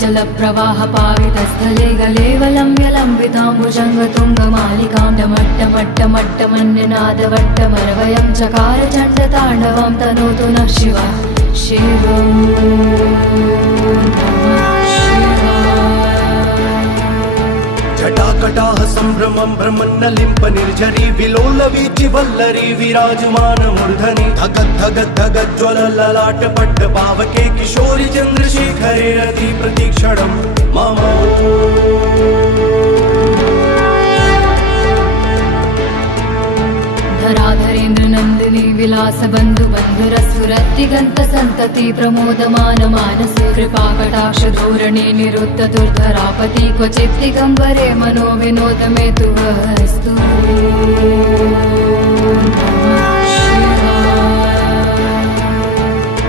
जटाटवीगलज्जलप्रवाहपावितस्थले गलेवलम्ब्यलम्बिताम्बुजङ्गतुङ्गमालिकां डमट्टमट्टमट्टमन्यनादवट्टमरवयं चकार चण्डताण्डवं तनोतु नः शिवः शिवम् जटाकटाह सम्भ्रमं भ्रमन्नलिम्प निर्झरी विलोलवीचि वल्लरी विराजमान मूर्धनि धगद् धगद् धगद् ज्वल ललाट पट्ट पावके किशोरि चन्द्रशेखरे रति प्रतीक्षणं मम धराधरेन्द्र नन्दिनी विलास बन्धु बन्धुरस्फुरत्तिगन्त सन्तति प्रमोदमान मानसे कृपाकटाक्ष धोरणे निरुद्ध दुर्धरापति क्वचित् दिगम्बरे मनो विनोद मे तु वस्तु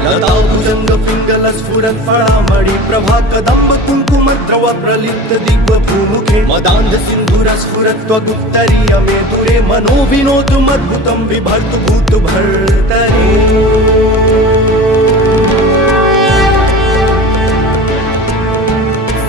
लताभुजंग पिंगल स्फुरत् फळामणि प्रभा कदम्ब कुङ्कुमद्रव प्रलिप्त दिग्व भूमुखे मदान्ध सिन्धुर स्फुरत् त्वगुत्तरीय मे दूरे मनो विनोदमद्भुतं बिभर्तु भूत भर्तरि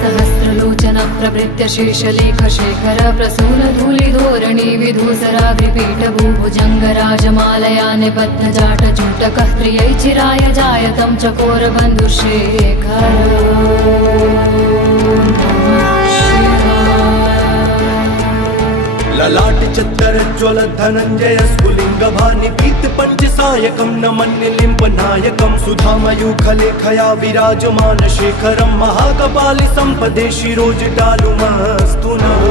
सहस्रलोचन प्रभृत्य शेषलेख शेखर प्रसून धूलिधोरणी विधूसराग्रिपीठ भूभुजङ्गराजमालया निबद्ध जाट चूटकः प्रियै चिराय जायतं चकोर बन्धुशेखर ललाट चत्तर ज्वल धनञ्जय स्फुलिंग भानि पीत पंचसायकं नमन्यलिम्प नायकं सुधामयूखलेखया विराजमान शेखरं महाकपालि संपदे शिरोजटालुमस्तु नः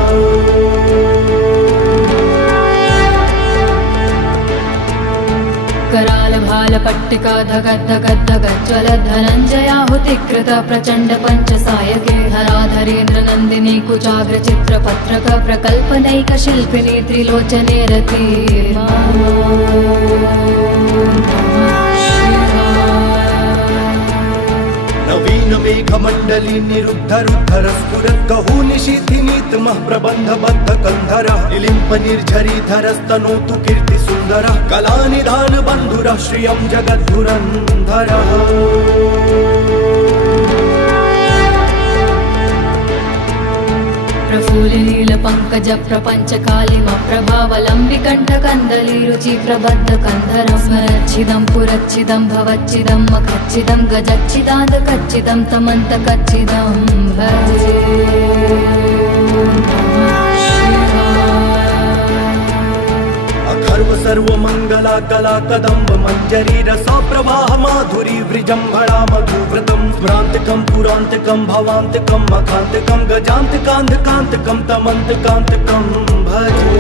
कराल भाल पट्टिका धगद् धगद् धगद् ज्वल धनञ्जयाहुतिकृत प्रचण्ड पञ्चसायके धराधरेन्द्र नन्दिनी कुचाग्र चित्रपत्रक प्रकल्पनैक शिल्पिनी त्रिलोचने रति नवीन मेघमण्डली निरुद्ध रुद्धर स्फुरत् कहू निशीथिनीतमः प्रबन्ध बद्ध कन्धरः निलिम्प निर्झरी धरस्तनोतु कीर्ति सुन्दरः कलानिधान बन्धुरः श्रियं जगद्धुरन्धरः प्रफुल्लिनील पंकज प्रपंच कालिम प्रभावलम्बिकण्ठ कन्दली रुचि प्रबद्ध कन्धरं स्मरच्छिदं पुरच्छिदं भवच्छिदं मखच्छिदं गजच्छिदान्त कच्चिदं तमन्त कच्चिदं भजे अखर्व सर्वमङ्गला कला कदम्ब मञ्जरी रसा प्रवाह माधुरी वृजम्भणा मधुव्रतं स्मरान्तकं पुरान्तकं भवान्तकं मखान्तकं गजान्तकान्धकान्तकं तमन्तकान्तकं भजे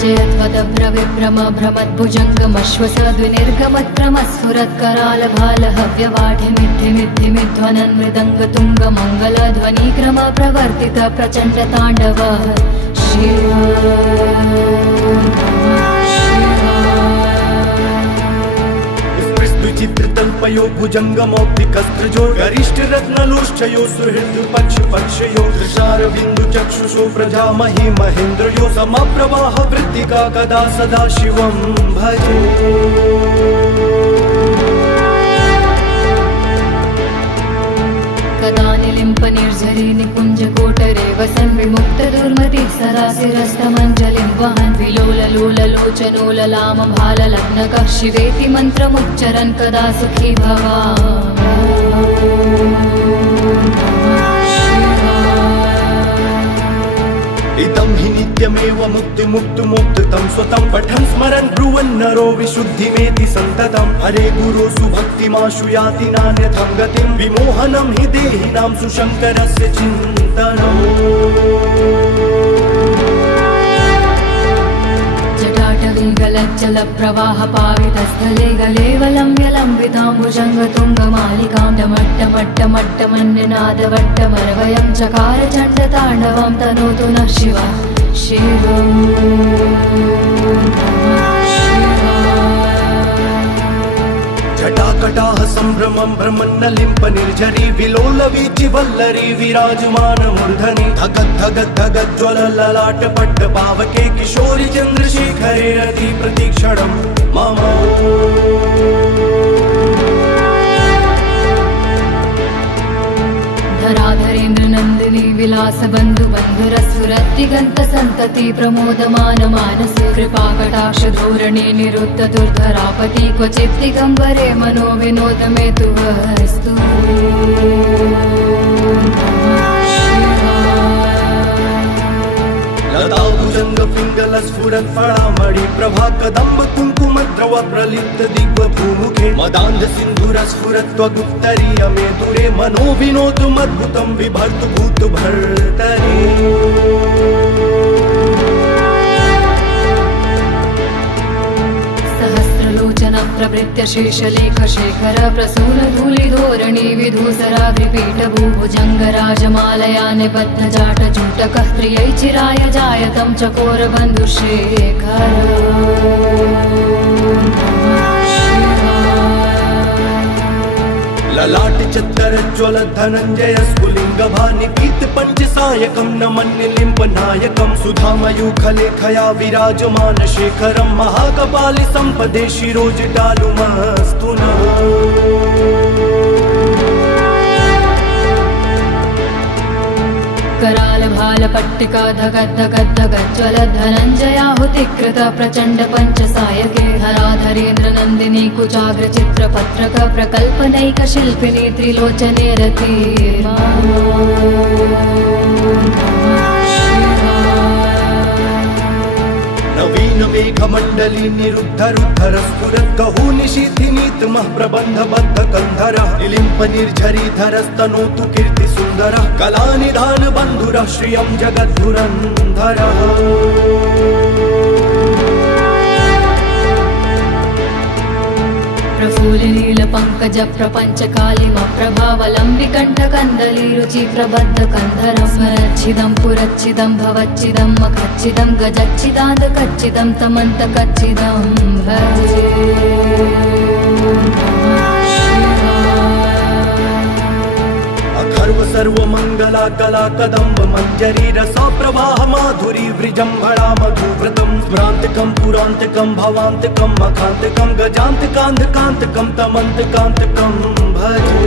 जयत्वदभ्रविभ्रम भ्रमद्भुजङ्गमश्वसद्विनिर्गमत्क्रमस्फुरत्कराल भाल हव्यवाढिमिद्धिमिद्धिमिध्वनन् मृदङ्गतुङ्गमङ्गलध्वनिक्रम प्रवर्तित प्रचण्ड ताण्डव शिव विचित्रतल्पयो भुजङ्गमौक्तिकस्त्रजो गरिष्ठ रत्नलोष्ठयो सुहृद पक्ष पक्षयो दृशारविन्दु चक्षुषो प्रजामहि महेन्द्रयो समप्रवाह वृत्तिका कदा सदा शिवं भजे कदा निलिम्प निर्झरी निकुञ्ज कोटरे वसन् विमुक्त दुर्मति सदाशिरस्तमञ्जलिं वहन् विलोललोललोचनो ललाम भाल लग्नकः शिवेति मन्त्रमुच्चरन् कदा सुखी इदं हि नित्यमेव मुक्तिमुक्तमुक्तं स्वतं पठन् स्मरन् ब्रुवन् नरो विशुद्धिमेति सन्ततं हरे गुरो सुभक्तिमाशु याति नान्यथं गतिं विमोहनं हि देहिनां सुशङ्करस्य चिन्तनम् जटाटवीगलज्जलप्रवाहपावितस्थले गलेवलम्ब्यलम्बिताम्बुजङ्गतुङ्गमालिकां डमट्टमट्टमट्टमन्यनादवट्टमरवयं चकार चण्डताण्डवं तनोतु नः शिवः शिवम् जटाकटाह सम्भ्रमं भ्रमन्नलिम्प निर्झरी विलोलवीचि वल्लरी विराजमान मूर्धनि धगद् धगद् धगद् ज्वल ललाट पट्ट पावके किशोरि चन्द्रशेखरे रति प्रतीक्षणं मम धराधरेन्द्र नन्दिनी विलास बन्धु बन्धुरस्फुरद्दिगन्त सन्तति प्रमोदमान मानसे कृपाकटाक्ष धोरणे निरुद्ध दुर्धरापति क्वचित् दिगम्बरे मनो विनोद मे तु वस्तु लताभुजंग पिंगल स्फुरत् फळामणि प्रभा कदम्ब कुङ्कुम द्रव प्रलिप्त दिग्व भूमुखे मदान्ध सिन्धुर स्फुरत् त्वगुत्तरीय मे दूरे मनो विनोदमद्भुतं बिभर्तु भूत भर्तरि सहस्रलोचन प्रभृत्य शेषलेख शेखर प्रसून धूलिधोरणी विधूसराग्रिपीठ भूभुजङ्ग राजमालया निबद्ध जाट जूटकः प्रियै चिराय जायतं चकोर बन्धुशेखर ललाट चत्तर ज्वल धनञ्जय स्फुलिङ्ग भानिपीत पञ्चसायकं नमन्निलिम्ब नायकं सुधामयूखलेखया विराजमान शेखरं महाकपालि सम्पदे शिरोजटालुमस्तु नः कराल भाल पट्टिका धगद्धगद्धगज्ज्वल धनञ्जयाहुतिकृत प्रचण्ड पञ्चसायके हराधरेन्द्र नन्दिनी कुचाग्र चित्रपत्रक प्रकल्पनैक शिल्पिनी त्रिलोचने रति नवीन मेघमण्डली निरुद्ध रुद्धर स्फुरत् कहू निशीथिनीतमः प्रबन्ध बद्ध कन्धरः निलिम्प निर्झरीधरस्तनोतु कीर्ति सुन्दरः कलानिधान बन्धुरः श्रियं जगद्धुरन्धरः प्रफुल्लिनील पंकज प्रपंच कालिम प्रभावलम्बिकण्ठ कन्दली रुचि प्रबद्ध कन्धरं स्मरच्छिदं पुरच्छिदं भवच्छिदं मखच्छिदं गजच्छिदान्त कच्चिदं तमन्त कच्चिदं भजे अखर्व सर्वमङ्गला कला कदम्ब मञ्जरी रसा प्रवाह माधुरी वृजम्भणा मधुव्रतं स्मरान्तकं पुरान्तकं भवान्तकं मखान्तकं गजान्तकान्धकान्तकं तमन्तकान्तकं भजे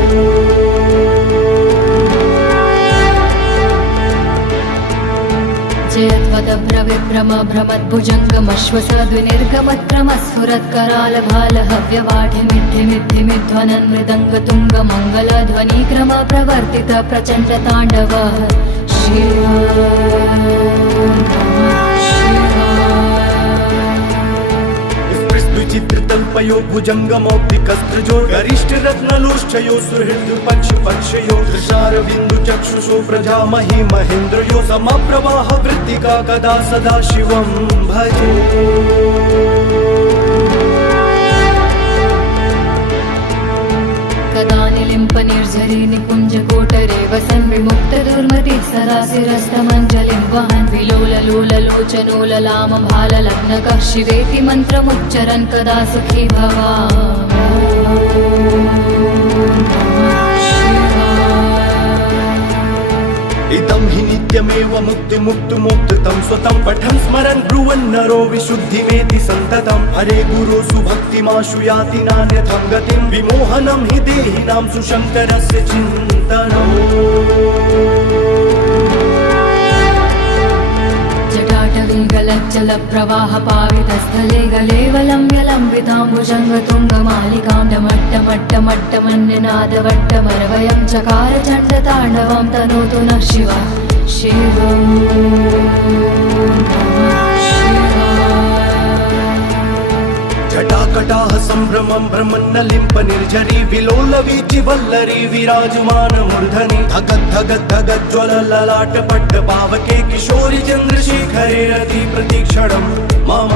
जयत्वदभ्रविभ्रम भ्रमद्भुजङ्गमश्वसद्विनिर्गमत्क्रमस्फुरत्कराल भाल हव्यवाढिमिद्धिमिद्धिमिध्वनन् मृदङ्ग तुङ्ग मङ्गलध्वनिक्रम प्रवर्तित प्रचण्ड ताण्डव विचित्रतल्पयो भुजङ्गमौक्तिकस्त्रजो गरिष्ठ रत्नलोष्ठयो सुहृद पक्षयो दृशारविन्दु चक्षुषो प्रजामहि महेन्द्रयो समप्रवाह वृत्तिका कदा सदा शिवं भजे कदा निलिम्प निर्झरी निकुञ्ज कोटरे वसन् विमुक्त दुर्मति सरासिरस्तमञ्जलिं वहन् विलोललोललोचनोललाम भाललग्नकः शिवेति मन्त्रमुच्चरन् कदा सुखी इदं हि नित्यमेव मुक्तिमुक्तुमुक्तं स्वतं पठन् स्मरन् ब्रुवन् नरो विशुद्धिमेति सन्ततं हरे गुरुसु भक्तिमाशु याति नान्यथं गतिं विमोहनं हि देहिनां सुशङ्करस्य चिन्तनम् जटाटवीगलज्जल प्रवाह पावितस्थले गलेवलम्ब्यलम्बिताम्बुजङ्गतुङ्गमालिकां डमट्टमट्टमट्टमन्यनादवट्टमरवयं चकार चण्डताण्डवं तनोतु नः शिवः शिवम् जटाकटाह सम्भ्रमं भ्रमन्नलिम्प निर्झरी विलोलवीचि वल्लरी विराजमान मूर्धनि धगद्धगद्धगज्ज्वल ललाट पट्ट पावके किशोरि चन्द्रशेखरे रति प्रतीक्षणं मम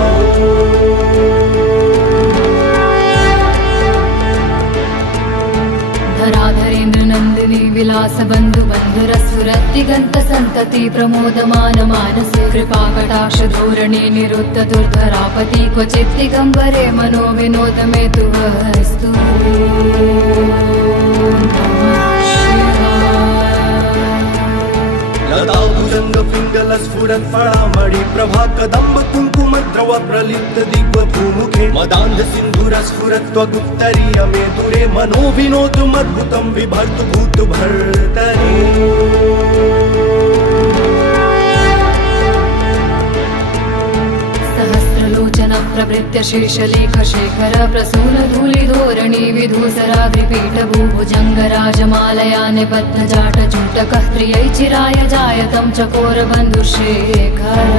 धराधरेन्द्र नन्दिनी विलास बन्धु बन्धुरस्फुरद्दिगन्त सन्तति प्रमोदमान मानसे कृपाकटाक्ष धोरणे निरुद्ध दुर्धरापति क्वचित् दिगम्बरे मनो विनोद मे तु वस्तु लताभुज भुजंग पिंगल स्फुरत् फळामणि प्रभा कदंब कुंकुम द्रव प्रलिप्त दिग्व भूमुखे मदान्ध सिंधुर स्फुरत् त्वगुत्तरीय मे दुरे मनो विनोदमद्भुतं बिभर्तु भूत भर्तरि सहस्रलोचन प्रवृत्य शेषलेख शेखर प्रसून धूलिधोरणी विधूसराग्रिपीठ भूभुजंग राजमालया निबद्ध जाट जूटकः त्रियै चिराय जायतं चकोर बन्धुशेखर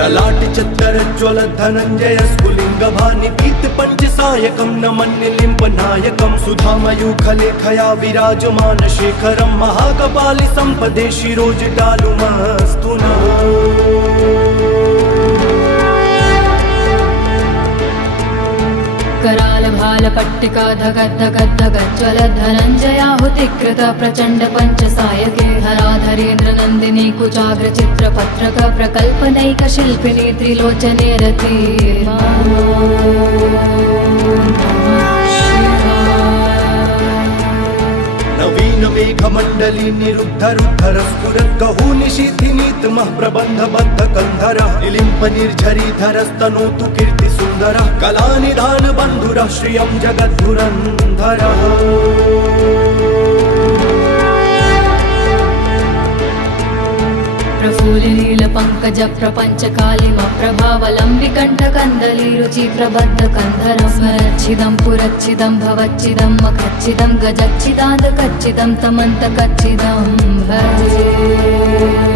ललाट चत्तर ज्वल धनंजय स्फुलिंग भानि पीत पंचसायकं नमन्निलिम्ब नायकं सुधामयूखलेखया विराजमान शेखरं महाकपालि संपदे शिरोजटालुमस्तु नः कराल भाल पट्टिका धगद्धगद्धगज्ज्वल धनञ्जयाहुतिकृत प्रचण्ड पञ्चसायके हराधरेन्द्र नन्दिनी कुचाग्र चित्रपत्रक प्रकल्पनैक शिल्पिनी त्रिलोचने रति नवीन मेघमण्डली निरुद्ध रुद्धर स्फुरत् गहू निशीथिनीतमः प्रबन्ध बद्ध कन्धरः निलिम्प निर्झरीधरस्तनोतु कीर्ति सुन्दरः कलानिधान बन्धुरः श्रियं जगद्धुरन्धरः प्रफुल्लील पंकज प्रपंच कालिम प्रभावलंबि कंठ कंदली रुचि प्रबद्ध कंधरं स्मरच्छिदं पुरच्छिदं भवच्छिदं मखच्छिदं गजच्छिदान्त कच्चिदं तमन्त कच्चिदं भजे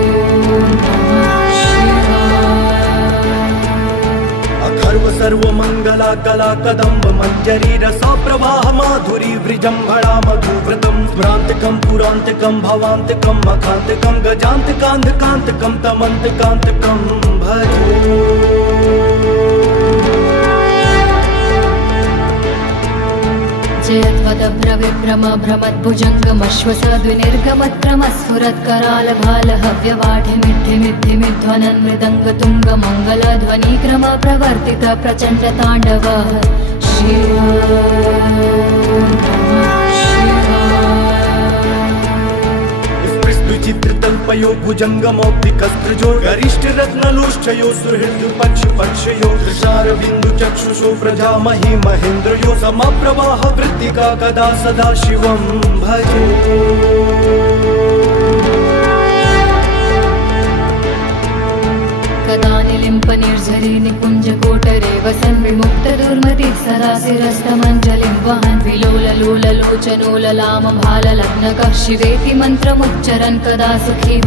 अखर्व सर्वमङ्गला कला कदम्ब मञ्जरी रसा प्रवाह माधुरी वृजम्भणा मधुव्रतं स्मरान्तकं पुरान्तकं भवान्तकं मखान्तकं गजान्तकान्धकान्तकं तमन्तकान्तकं भजे जयत्वदभ्रविभ्रम भ्रमद्भुजङ्गमश्वसद्विनिर्गमत्क्रमस्फुरत्कराल भाल हव्यवाढिमिद्धिमिद्धिमिध्वनन् मृदङ्ग तुङ्ग मङ्गलध्वनिक्रम प्रवर्तित प्रचण्ड ताण्डव विचित्रतल्पयो भुजङ्गमौक्तिकस्त्रजो गरिष्ठरत्नलोष्ठयो सुहृद्पक्षपक्षयो दृशारविन्दुचक्षुषो प्रजामहि महेन्द्रयो समप्रवाह वृत्तिका कदा सदा शिवं भजे कदा निलिम्प निर्झरी निकुञ्ज कोटरे वसन् विमुक्त दुर्मतिः सदाशिरस्तमञ्जलिं वहन् विलोललोललोचनोललाम भाललग्नकः शिवेति मन्त्रमुच्चरन् कदा सुखी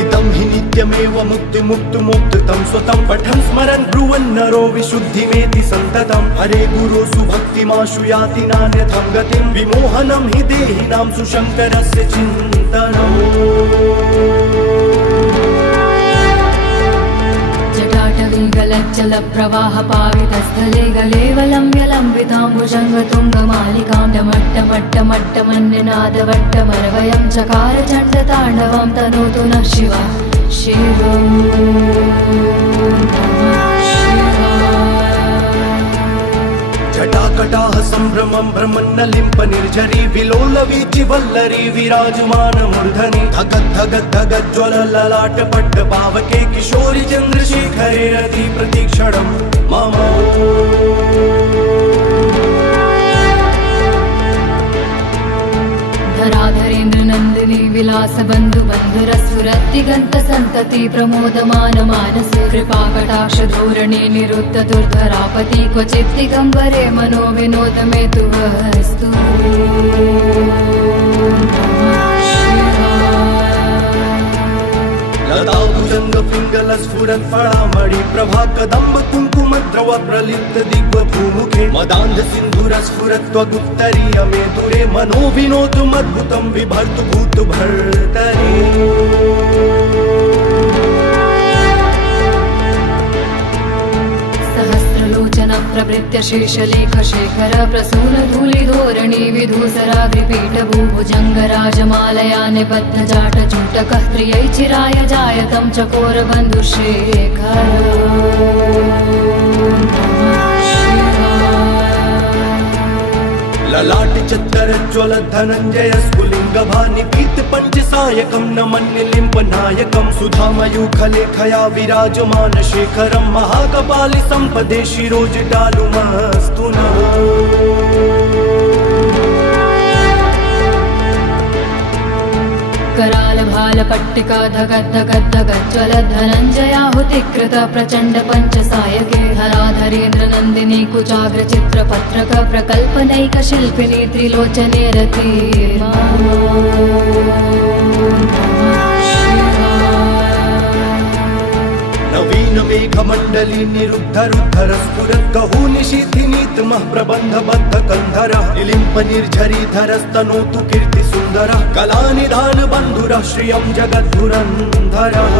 इदं हि नित्यमेव मुक्तिमुक्तमोक्तं स्वतं पठन् स्मरन् ब्रुवन् नरो विशुद्धिमेति सन्ततं हरे गुरुसु भक्तिमाशु याति नान्यथं गतिं विमोहनं हि देहिनां सुशङ्करस्य चिन्तनम् जटाटवीगलज्जल प्रवाह पावितस्थले गलेवलम्ब्यलम्बिताम्बुजङ्गतुङ्गमालिकां डमट्टमट्टमट्टमन्यनादवट्टमरवयं चकार चण्डताण्डवं तनोतु नः शिवा शिवम् जटाकटाह सम्भ्रमं भ्रमन्नलिम्प निर्झरी विलोलवीचि वल्लरी विराजमान मूर्धनि धगद्धगद्धगज्ज्वल ललाट पट्ट पावके किशोरि चन्द्रशेखरे रति प्रतीक्षणं मम धराधरेन्द्र नन्दिनी विलास बन्धु बन्धुरस्फुरत्तिगन्त सन्तति प्रमोदमान मानसे कृपाकटाक्ष धोरणे निरुद्ध दुर्धरापति क्वचित् दिगम्बरे मनो विनोद मे तु वस्तु लता भुजंग पिंगल स्फुरत् फळामणि प्रभा कदंब कुंकुम द्रव प्रलिप्त दिग्व भूमुखे मदान्ध सिंधुर स्फुरत् त्वगुत्तरीय मे दुरे मनो विनोदमद्भुतं बिभर्तु भूत भर्तरि सहस्रलोचन प्रभृत्य शेषलेख शेखर प्रसून धूलिधोरणी विधूसराग्रिपीठभूभुजङ्गराजमालया निबद्धजाटचूटकः त्रियै चिराय जायतं चकोरबन्धुशेखर ललाट चत्तर ज्वल धनंजय स्फुलिंग भानि पीत पंचसायकं नमन्निलिम्ब नायकं सुधामयूखलेखया विराजमान शेखरं महाकपालि संपदे शिरोजटालुमस्तु नः कराल भाल पट्टिका धगद्धगद्धगज्ज्वल धनञ्जयाहुतिकृत प्रचण्ड पञ्चसायके हराधरेन्द्र नन्दिनी कुचाग्र चित्रपत्रक प्रकल्पनैक शिल्पिनी त्रिलोचने रति नवीन मेघमण्डली निरुद्धरुद्धर स्फुरत् कहू निशीथिनीतमः प्रबन्धबद्ध कन्धरः निलिम्प निर्झरीधरस्तनोतु कीर्ति सुन्दरः कलानिधान बन्धुरः श्रियं जगद्धुरन्धरः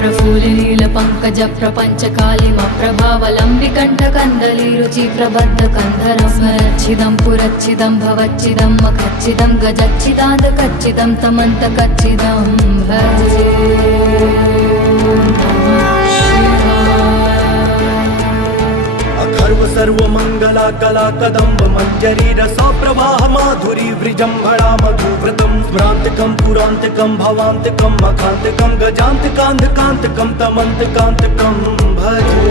प्रफुल्लील पंकज प्रपंच कालिम प्रभावलंबिकंठ कंदली रुचि प्रबद्ध कंधरं स्मरच्छिदं पुरच्छिदं भवच्छिदं मखच्छिदं गजच्छिदाद कच्चिदं तमन्त कच्चिदं भजे अखर्व सर्वमङ्गला कला कदम्ब मञ्जरी रसा प्रवाह माधुरी वृजम्भणा मधुव्रतं स्मरान्तकं पुरान्तकं भवान्तकं मखान्तकं गजान्तकान्धकान्तकं तमन्तकान्तकं भजे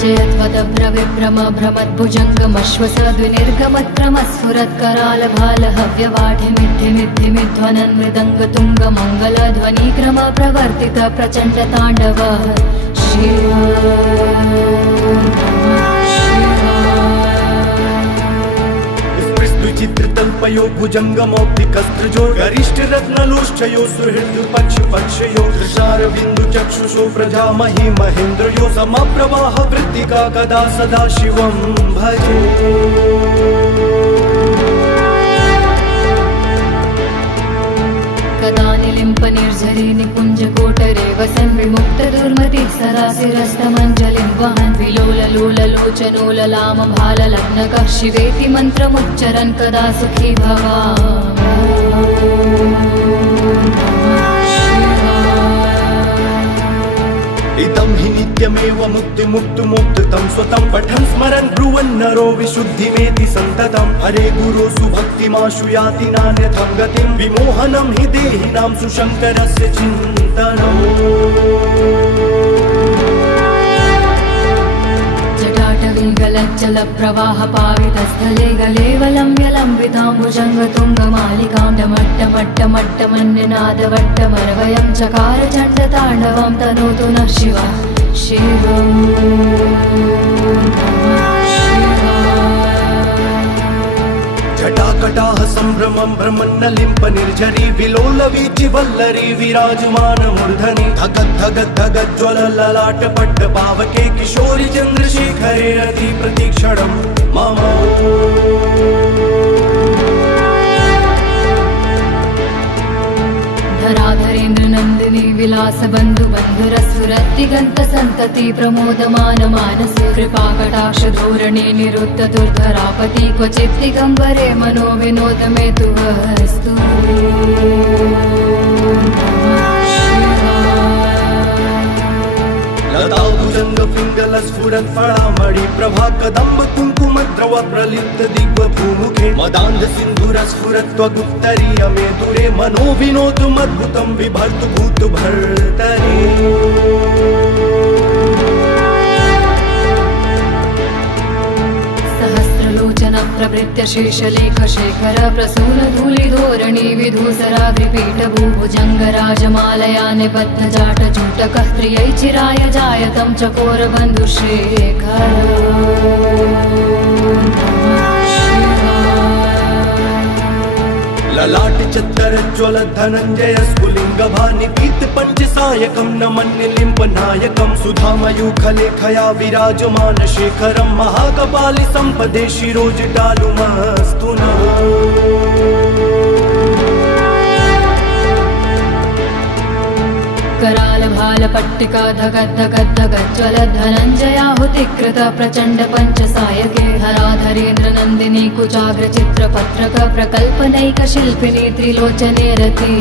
जयत्वदभ्रविभ्रम भ्रमद्भुजङ्गमश्वसद्विनिर्गमत्क्रमस्फुरत्कराल भाल हव्यवाढिमिद्धिमिद्धिमिध्वनन् मृदङ्गतुङ्ग मङ्गलध्वनिक्रम प्रवर्तित प्रचण्ड ताण्डव विचित्रतल्पयो भुजङ्गमौक्तिकस्त्रजो गरिष्ठरत्नलोष्ठयो सुहृद्पक्षपक्षयो दृशारविन्दुचक्षुषो प्रजामहि महेन्द्रयो समप्रवाह वृत्तिका कदा सदा शिवं भजे कदा निलिम्प निर्झरी निकुञ्ज कोटरे वसन् विमुक्त दुर्मतिः सरासिरस्तमञ्जलिं वहन् विलोललोललोचनोललाम भाललग्नकः शिवेति मन्त्रमुच्चरन् कदा सुखी इदं हि नित्यमेव मुक्तिमुक्तुमुक्तं स्वतं पठन् स्मरन् ब्रुवन् नरो विशुद्धिमेति सन्ततं हरे गुरो सुभक्तिमाशु याति नान्यथं गतिं विमोहनं हि देहिनां सुशङ्करस्य चिन्तनम् जटाटवीगलज्जल प्रवाह पावितस्थले गलेवलं व्यलम्बिताम्बुजङ्गतुङ्गमालिकां डमट्टमट्टमट्टमन्यनादवट्टमरवयं चकार चण्डताण्डवं तनोतु नः शिवः शिवम् जटाकटाह सम्भ्रमं भ्रमन्नलिम्प निर्झरी विलोलवीचि वल्लरी विराजमान मूर्धनि धगद्धगद्धगज्ज्वल ललाट पट्ट पावके किशोरि चन्द्रशेखरे रति प्रतीक्षणं मम धराधरेन्द्र नन्दिनी विलास बन्धु बन्धुरस्फुरत्तिगन्त सन्तति प्रमोदमान मानसे कृपाकटाक्ष धोरणे निरुद्ध दुर्धरापति क्वचित् दिगम्बरे मनो विनोद मे तु वस्तु लताभुजङ्ग पिङ्गल स्फुरत् फलामणि प्रभा कदम्ब कुङ्कुमद्रव प्रलिप्त दिग्वभूमुखे मदान्ध सिन्धुर स्फुरत् त्वगुत्तरीय मे दूरे मनो विनोदमद्भुतं बिभर्तु भूत भर्तरि सहस्रलोचन प्रभृत्य शेषलेख शेखर प्रसून धूलिधोरणी विधूसराग्रिपीठभूभुजङ्गराजमालया निबद्धजाटचूटकः त्रियै चिराय जायतं चकोरबन्धुशेखर ललाट चत्तर ज्वल धनंजय स्फुलिंग भानि पीत पंचसायकं नमन्निलिम्ब नायकं सुधामयूखलेखया विराजमान शेखरं महाकपालि संपदे शिरोजटालुमस्तु नः पट्टिका धगद्धगद्धगज्ज्वलत् धनञ्जयाहुतिकृत प्रचण्ड पञ्चसायके हराधरेन्द्र नन्दिनी कुचाग्र चित्रपत्रक प्रकल्पनैक शिल्पिनी त्रिलोचने रति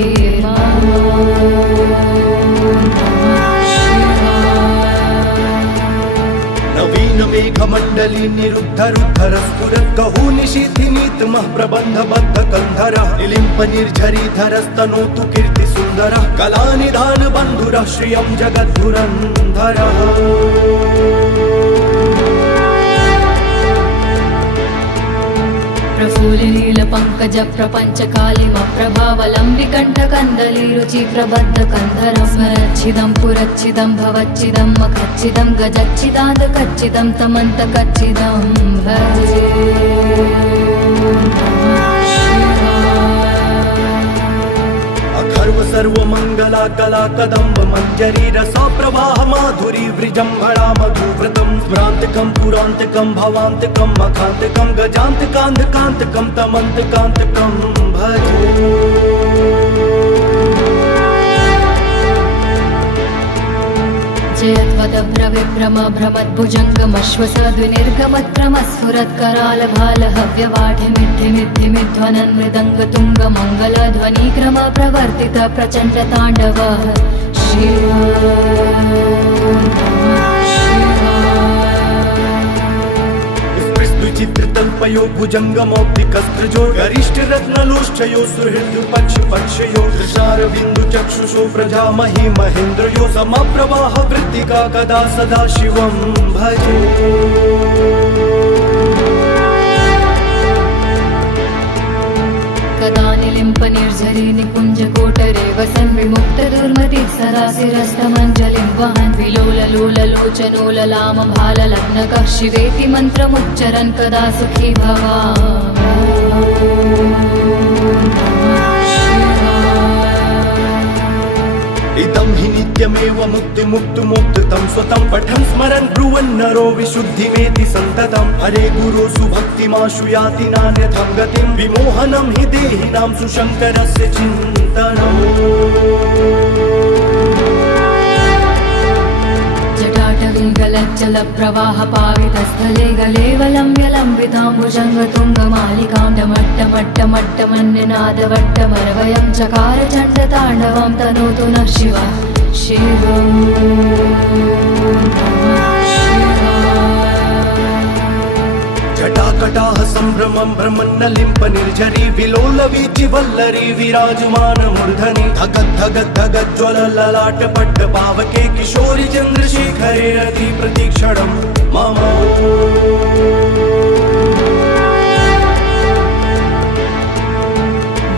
नवीन मेघमण्डली निरुद्धरुद्धर स्फुरत् कहू निशीथिनीतमः प्रबन्धबद्ध कन्धरः निलिम्प निर्झरीधरस्तनोतु कीर्ति सुन्दरः कलानिधान बन्धुरः श्रियं जगद्धुरन्धरः प्रफुल्लील पंकज प्रपंच कालिम प्रभावलंबिकंठ कंदली रुचि प्रबद्ध कंधर स्मरच्छिदं पुरच्छिदं भवच्छिदं मखच्छिदं गजच्छिदाद कच्चिदं तमंत कच्चिदं भजे अखर्व सर्वमंगला कला कदम्ब मंजरी रसा प्रवाह माधुरी वृजंभणा मधुव्रतम स्मरांतकं पुरांतकं भवांतकं मखांतकं गजांतकांतकांतकं तमंतकांतकं भजे जयत्वदभ्रविभ्रम भ्रमद्भुजङ्गमश्वसद्विनिर्गमत्क्रमस्फुरत्करालभालहव्यवाढिमिद्धिमिद्धिमिध्वनन् मृदङ्गतुङ्गमङ्गलध्वनिक्रम प्रवर्तित प्रचण्ड ताण्डवः चित्रतल्पयो भुजङ्गमौक्तिकस्त्रजो गरिष्ठरत्नलोष्ठयो सुहृद्पक्षपक्षयो दृशारविन्दु चक्षुषो प्रजामहि महेन्द्रयो समप्रवाह वृत्तिका कदा सदा शिवं भजे कदा निलिम्प निर्झरी निकुञ्ज कोटरे वसन् विमुक्त दुर्मतिः सरासिरस्तमञ्जलिं वहन् विलोललोललोचनोललाम भाललग्नकः शिवेति मन्त्रमुच्चरन् कदा सुखी इदं हि नित्यमेव मुक्तिमुक्तुमुक्तं स्वतं पठन् स्मरन् ब्रुवन् नरो विशुद्धिमेति सन्ततं हरे गुरो सुभक्तिमाशु याति नान्यथं गतिं विमोहनं हि देहिनां सुशङ्करस्य चिन्तनम् जटाटवीगलज्जल प्रवाह पावितस्थले गलेवलम्ब्यलम्बिताम्बुजङ्गतुङ्गमालिकां डमट्टमट्टमट्टमन्यनादवट्टमरवयं चकार चण्डताण्डवं तनोतु नः शिवः शिवम् जटाकटाह सम्भ्रमं भ्रमन्नलिम्प निर्झरी विलोलवीचि वल्लरी विराजमान मूर्धनि धगद्धगद्धगज्ज्वल ललाट पट्ट पावके किशोरि चन्द्रशेखरे रति प्रतीक्षणं मम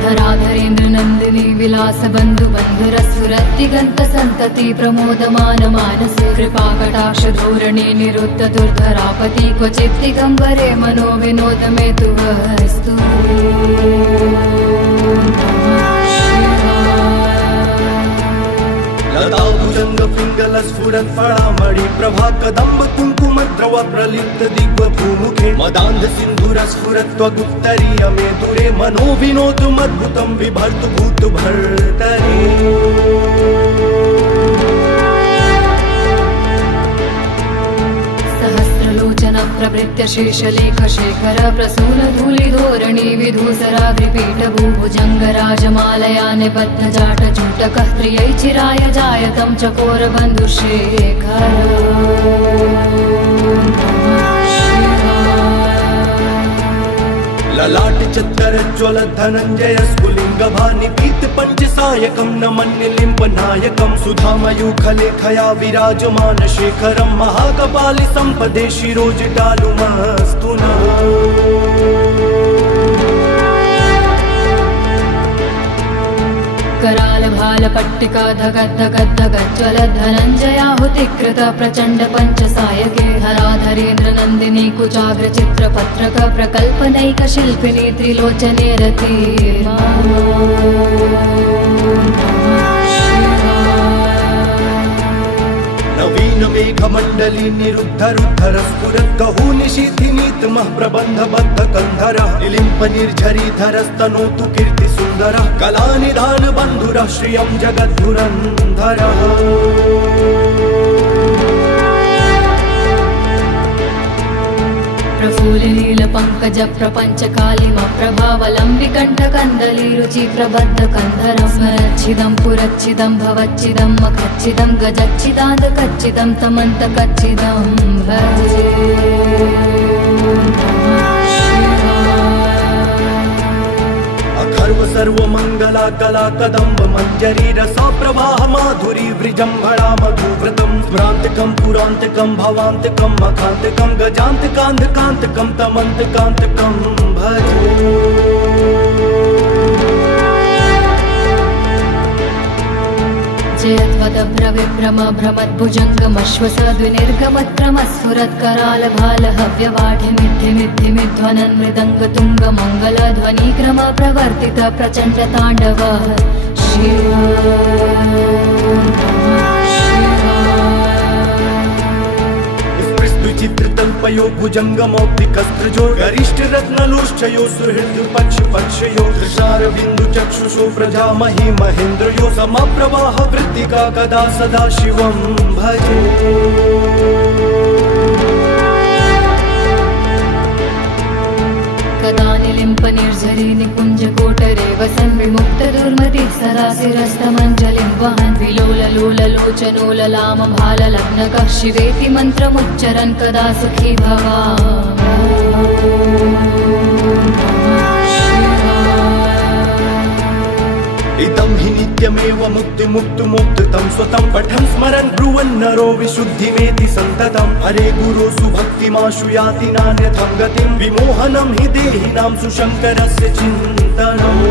धराधरेन्द्र नन्दिनी विलास बन्धु बन्धुरस्फुरत्तिगन्त सन्तति प्रमोदमान मानसे कृपाकटाक्ष धोरणे निरुद्ध दुर्धरापति क्वचित् दिगम्बरे मनो विनोद मे तु वस्तु लता भुजंग पिंगल स्फुरत् फळामणि प्रभा कदम्ब कुंकुम द्रव प्रलिप्त दिग्व भूमुखे मदान्ध सिन्धुर स्फुरत् त्वगुत्तरीय मे दूरे मनो विनोदमद्भुतं बिभर्तु भूत भर्तरि सहस्रलोचन प्रभृत्य शेषलेख शेखर प्रसून धूलिधोरणी विधूसराग्रिपीठ भूभुजङ्गराजमालया निबद्ध जाट जूटकः त्रियै चिराय जायतं चकोर बन्धुशेखर ललाट चत्तरज्ज्वल धनञ्जय स्फुलिङ्ग भानिपीत पञ्चसायकं नमन्निलिम्प नायकं सुधामयूखलेखया विराजमान शेखरं महाकपालि सम्पदे शिरोजटालुमस्तु नः कराल भाल पट्टिका धगद्धगद्धगज्ज्वल धनञ्जयाहुतिकृत प्रचण्ड पञ्चसायके हराधरेन्द्र नन्दिनी कुचाग्र चित्रपत्रक प्रकल्पनैक शिल्पिनी त्रिलोचने रति नवीन मेघमण्डली निरुद्धरुद्धर स्फुरत् कहू निशीथिनीतमः प्रबन्धबद्ध कन्धरः निलिम्प निर्झरीधरस्तनोतु कीर्ति सुन्दरः कलानिधान बन्धुरः श्रियं जगद्धुरन्धरः प्रफुल्लिनीलपङ्कजप्रपञ्चकालिमप्रभावलम्बिकण्ठकन्दलीरुचि प्रबद्धकन्धरं स्मरच्छिदं पुरच्छिदं भवच्छिदं मखच्छिदं गजच्छिदान्तकच्चिदं तमन्तकच्चिदं भजे अखर्व सर्वमङ्गला कला कदम्ब मञ्जरी रसा प्रवाह माधुरी वृजम्भणा मधुव्रतं स्मरान्तकं पुरान्तकं भवान्तकं मखान्तकं गजान्तकान्धकान्तकं तमन्तकान्तकं भजे जयत्वदभ्रविभ्रमभ्रमद्भुजङ्गमश्वसद्विनिर्गमत्रमस्फुरत्करालभालहव्यवाढिमिद्धिमिद्धिमिध्वनन् मृदङ्गतुङ्गमङ्गलध्वनिक्रमप्रवर्तित प्रचण्डताण्डवः चित्रतल्पयो भुजङ्गमौक्तिकस्त्रजो गरिष्ठरत्नलोष्ठयो सुहृद्पक्षपक्षयो दृशारविन्दुचक्षुषो प्रजामहि महेन्द्रयो समप्रवाह वृत्तिका कदा सदा शिवं भजे कदा निलिम्पनिर्झरी निकुञ्जकोटरे वसन् विमुक्तदुर्मतिः सदाशिरस्तमञ्जलिं वहन् विलोललोललोचनोललामभाललग्नकः शिवेति मन्त्रमुच्चरन् कदा सुखी इदं हि नित्यमेव मुक्तिमुक्तुमुक्तं स्वतं पठन् स्मरन् ब्रुवन् नरो विशुद्धिमेति सन्ततं हरे गुरुषु भक्तिमाशु याति नान्यथं गतिं विमोहनं हि देहिनां सुशङ्करस्य चिन्तनम्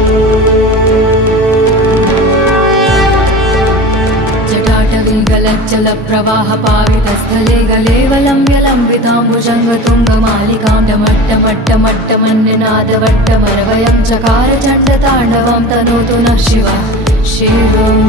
जटाटवीगलज्जलप्रवाहपावितस्थले गलेवलम्ब्यलम्बिताम्बुजङ्गतुङ्गमालिकां डमट्टमट्टमट्टमन्यनादवट्टमरवयं चकार चण्डताण्डवं तनोतु नः शिवः शिवम्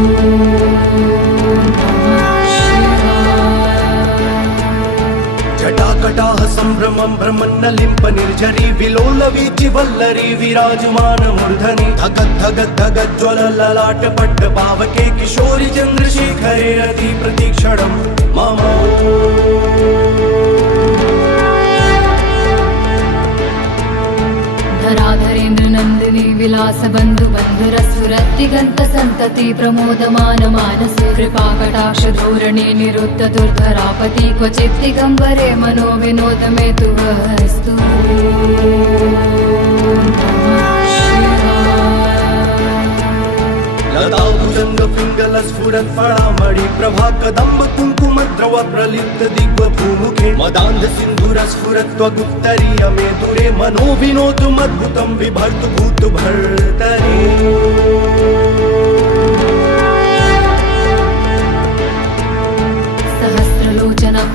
जटाकटाह सम्भ्रमं भ्रमन्नलिम्प निर्झरी विलोलवीचि वल्लरी विराजमान मूर्धनि धगद् धगद् धगद् ज्वलललाट पट्ट पावके किशोरि चन्द्रशेखरे रति प्रतीक्षणं मम धराधरेन्द्रनन्दिनी विलासबन्धुबन्धुरस्फुरत्तिगन्तसन्तति प्रमोदमान मानसे कृपाकटाक्षधोरणे निरुद्ध दुर्धरापति क्वचित् दिगम्बरे मनो विनोदमेतु वस्तु लता भुजङ्ग पिङ्गल स्फुरत् फलामणि प्रभा कदम्ब कुङ्कुमद्रव प्रलिप्त दिग्व भूमुखे मदान्ध सिन्धुर स्फुरत् त्वगुत्तरीय मे दूरे मनो विनोदुमद्भुतं बिभर्तु भूत भर्तरि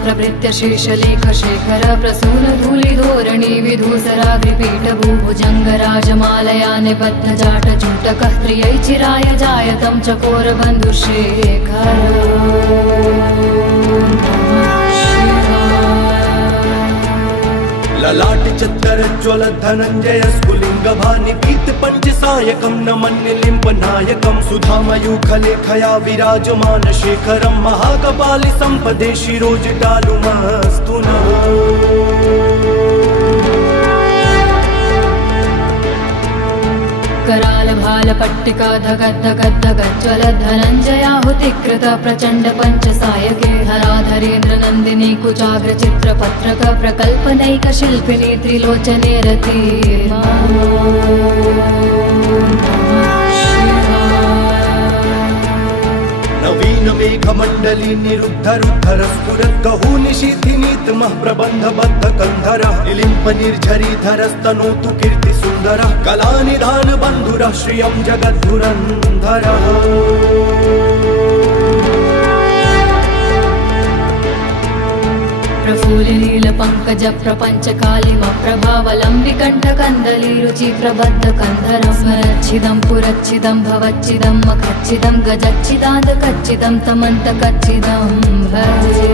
प्रभृत्य शेषलेखशेखर प्रसूनधूलिधोरणी विधूसराग्रिपीठभूभुजङ्गराजमालया निबद्धजाटजूटकः त्रियै चिराय जायतं चकोरबन्धुशेखर ललाट चत्तर ज्वल धनञ्जय स्फुलिङ्गभानि पीत पञ्चसायकं नमन्यलिम्ब नायकं सुधामयूखलेखया विराजमान शेखरं महाकपालि सम्पदे शिरोजटालुमस्तु नः करालभालपट्टिका धगद्धगद्धगज्ज्वलद्धनञ्जयाहुतिकृत प्रचण्ड पञ्चसायके धराधरेन्द्रनन्दिनी कुचाग्रचित्रपत्रक प्रकल्पनैकशिल्पिनी त्रिलोचने रति नवीन मेघमण्डली निरुद्धरुद्धर स्फुरत् कहू निशीथिनीतमः प्रबन्धबद्ध कन्धरः निलिम्प निर्झरीधरस्तनोतु कीर्तिसुन्दरः कलानिधान बन्धुरः श्रियं जगद्धुरन्धरः प्रफुल्लिनीलपङ्कजप्रपञ्चकालिमप्रभावलम्बिकण्ठकन्दलीरुचि प्रबद्धकन्धरं स्मरच्छिदं पुरच्छिदं भवच्छिदं मखच्छिदं गजच्छिदान्तकच्चिदं तमन्तकच्चिदं भजे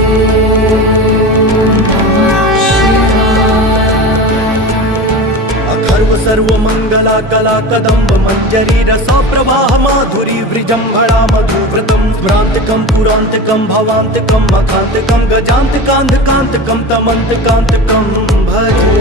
अथर्व सर्वमङ्गला कला कदम्ब मञ्जरी रसा प्रवाह माधुरी वृजम्भणा मधुव्रतं स्मरान्तकं पुरान्तकं भवान्तकं मखान्तकं गजान्तकान्धकान्तकं तमन्तकान्तकं भजे।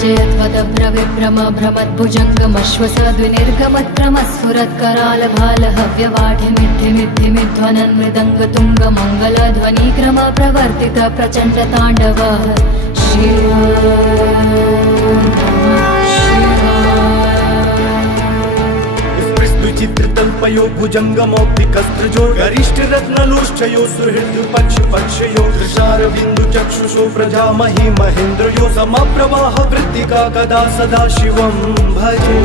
जयत्वदभ्रविभ्रम भ्रमद्भुजङ्गमश्वसद्विनिर्गमत्क्रमस्फुरत्करालभालहव्यवाढिमिद्धिमिद्धिमिध्वनन् मृदङ्गतुङ्गमङ्गलध्वनिक्रम प्रवर्तित प्रचण्डताण्डवः चित्रतल्पयो भुजङ्गमौक्तिकस्त्रजो गरिष्ठरत्नलोष्ठयो सुहृद्पक्षपक्षयो दृशारविन्दुचक्षुषो प्रजामहि महेन्द्रयो समप्रवाह वृत्तिका कदा सदा शिवं भजे।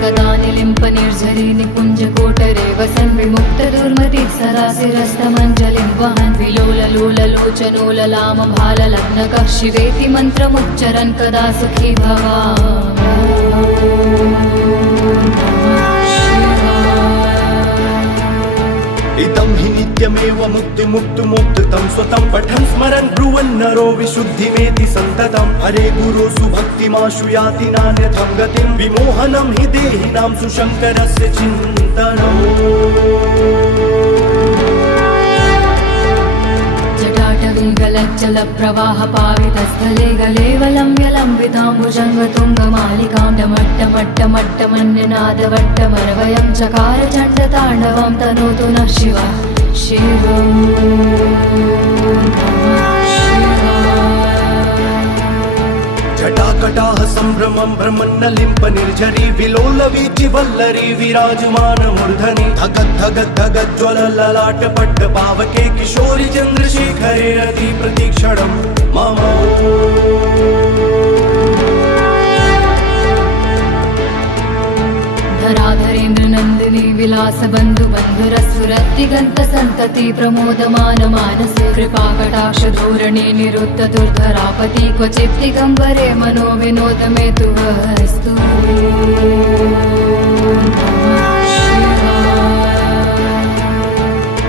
कदा निलिम्पनिर्झरी निकुञ्जकोटरे वसन् विमुक्तदुर्मतिः सरासिरस्तमञ्जलिं वहन् विलोललोललोचनोललामभाललग्नकः शिवेति मन्त्रमुच्चरन् कदा सुखी इदं हि नित्यमेव मुक्तिमुक्तुमुक्तं स्वतं पठन् स्मरन् ब्रुवन् नरो विशुद्धिमेति सन्ततं हरे गुरुषु भक्तिमाशु याति नान्यथं गतिं विमोहनं हि देहिनां सुशङ्करस्य चिन्तनम्। जटाटवीगलज्जलप्रवाहपावितस्थले गलेवलं व्यलम्बिताम्बुजङ्गतुङ्गमालिकां डमट्टमट्टमट्टमन्यनादवट्टमरवयं चकार चण्डताण्डवं तनोतु नः शिवः शिवम्। जटाकटाह सम्भ्रमं भ्रमन्नलिम्प निर्झरी विलोलवीचि वल्लरी विराजमान मूर्धनि धगद् धगद् धगद् ज्वलललाट पट्ट पावके किशोरि चन्द्रशेखरे रति प्रतीक्षणं मम। धराधरेन्द्र नन्दिनी विलास बन्धु बन्धुरस्फुरद्दिगन्त सन्तति प्रमोदमान मानसे कृपाकटाक्ष धोरणे निरुद्ध दुर्धरापति क्वचित् दिगम्बरे मनो विनोद मे तु वस्तु।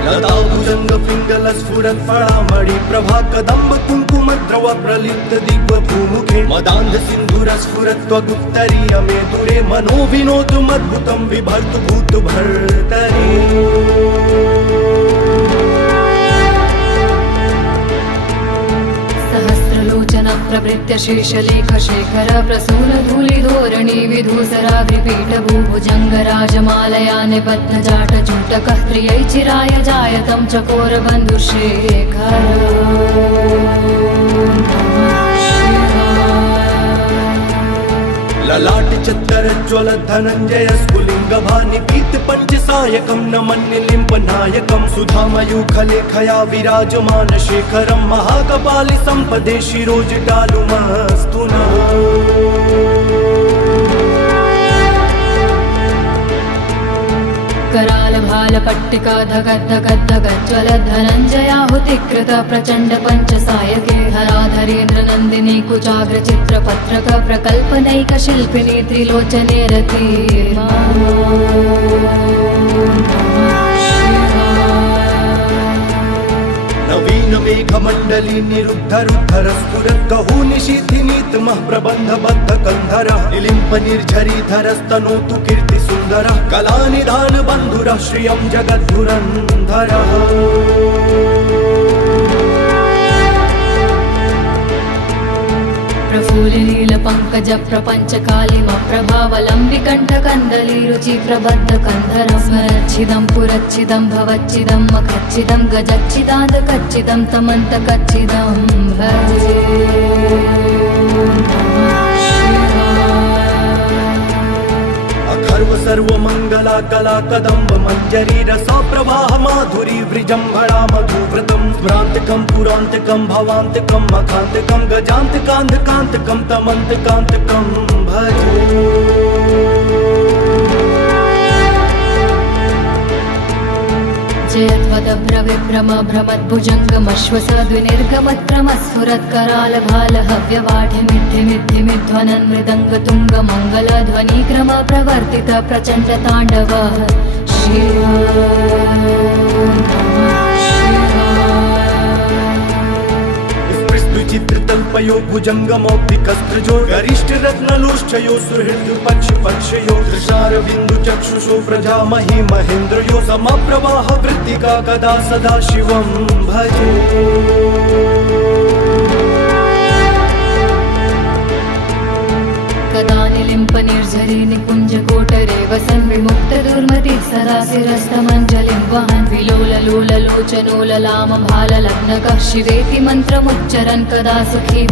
लता भुजङ्ग पिङ्गल स्फुरत् फलामणि प्रभा कदम्ब कुङ्कुमद्रव प्रलिप्त दिग्व भूमुखे मदान्ध सिन्धुर स्फुरत् त्वगुत्तरीय मे दूरे मनो विनोदुमद्भुतं बिभर्तु भूत भर्तरि। सहस्रलोचन प्रभृत्य शेषलेख शेखर प्रसून धूलिधोरणी विधूसराग्रिपीठ भूभुजङ्गराजमालया निबद्धजाट जूटकः त्रियै चिराय जायतं चकोर बन्धुशेखर। ललाट चत्तर ज्वल धनञ्जय स्फुलिङ्ग भानिपीत पञ्चसायकं नमन्निलिम्प नायकं सुधामयूखलेखया विराजमान शेखरं महाकपालि सम्पदे शिरोजटालुमस्तु नः। करालभालपट्टिका धगद्धगद्धगज्ज्वलद्धनञ्जयाहुतिकृत प्रचण्ड पञ्चसायके हराधरेन्द्र नन्दिनी कुचाग्र चित्रपत्रक प्रकल्पनैक शिल्पिनी त्रिलोचने रति। नवीन मेघमण्डली निरुद्धरुद्धर स्फुरत् कहू निशीथिनीतमः प्रबन्धबद्ध कन्धरः निलिम्प निर्झरीधरस्तनोतु कीर्ति सुन्दरः कलानिधान बन्धुरः श्रियं जगद्धुरन्धरः। प्रफुल्लिनील पङ्कज प्रपञ्च कालिम प्रभावलम्बिकण्ठ कन्दली रुचि प्रबद्ध कन्धरं स्मरच्छिदं पुरच्छिदं भवच्छिदं मखच्छिदं गजच्छिदान्त कच्चिदं तमन्त कच्चिदं भजे। अथर्व सर्वमङ्गला कला कदम्ब मञ्जरी रसा प्रवाह माधुरी वृजम्भणा मधुव्रतं स्मरान्तकं पुरान्तकं भवान्तकं मखान्तकं गजान्तकान्धकान्तकं तमन्तकान्तकं भजे। जयत्वदभ्रविभ्रम भ्रमद्भुजङ्गमश्वसद्विनिर्गमत्क्रमस्फुरत्करालभालहव्यवाढिमिद्धिमिद्धिमिध्वनन् मृदङ्गतुङ्गमङ्गलध्वनिक्रम प्रवर्तित प्रचण्डताण्डवः चित्रतल्पयो भुजङ्गमौक्तिकस्त्रजो गरिष्ठ रत्नलोष्ठयो सुहृद पक्ष पक्षयो दृशारविन्दु चक्षुषो प्रजामहि महेन्द्रयो समप्रवाह वृत्तिका कदा सदा शिवं भजे कदा निलिम्प निर्झरी निकुञ्ज कोटरे वसन् विमुक्त दुर्मति सदा शिरस्तमञ्जलिं वहन् विलोललोललोचनो ललाम भाललग्नकः शिवेति मन्त्रमुच्चरन् कदा सुखी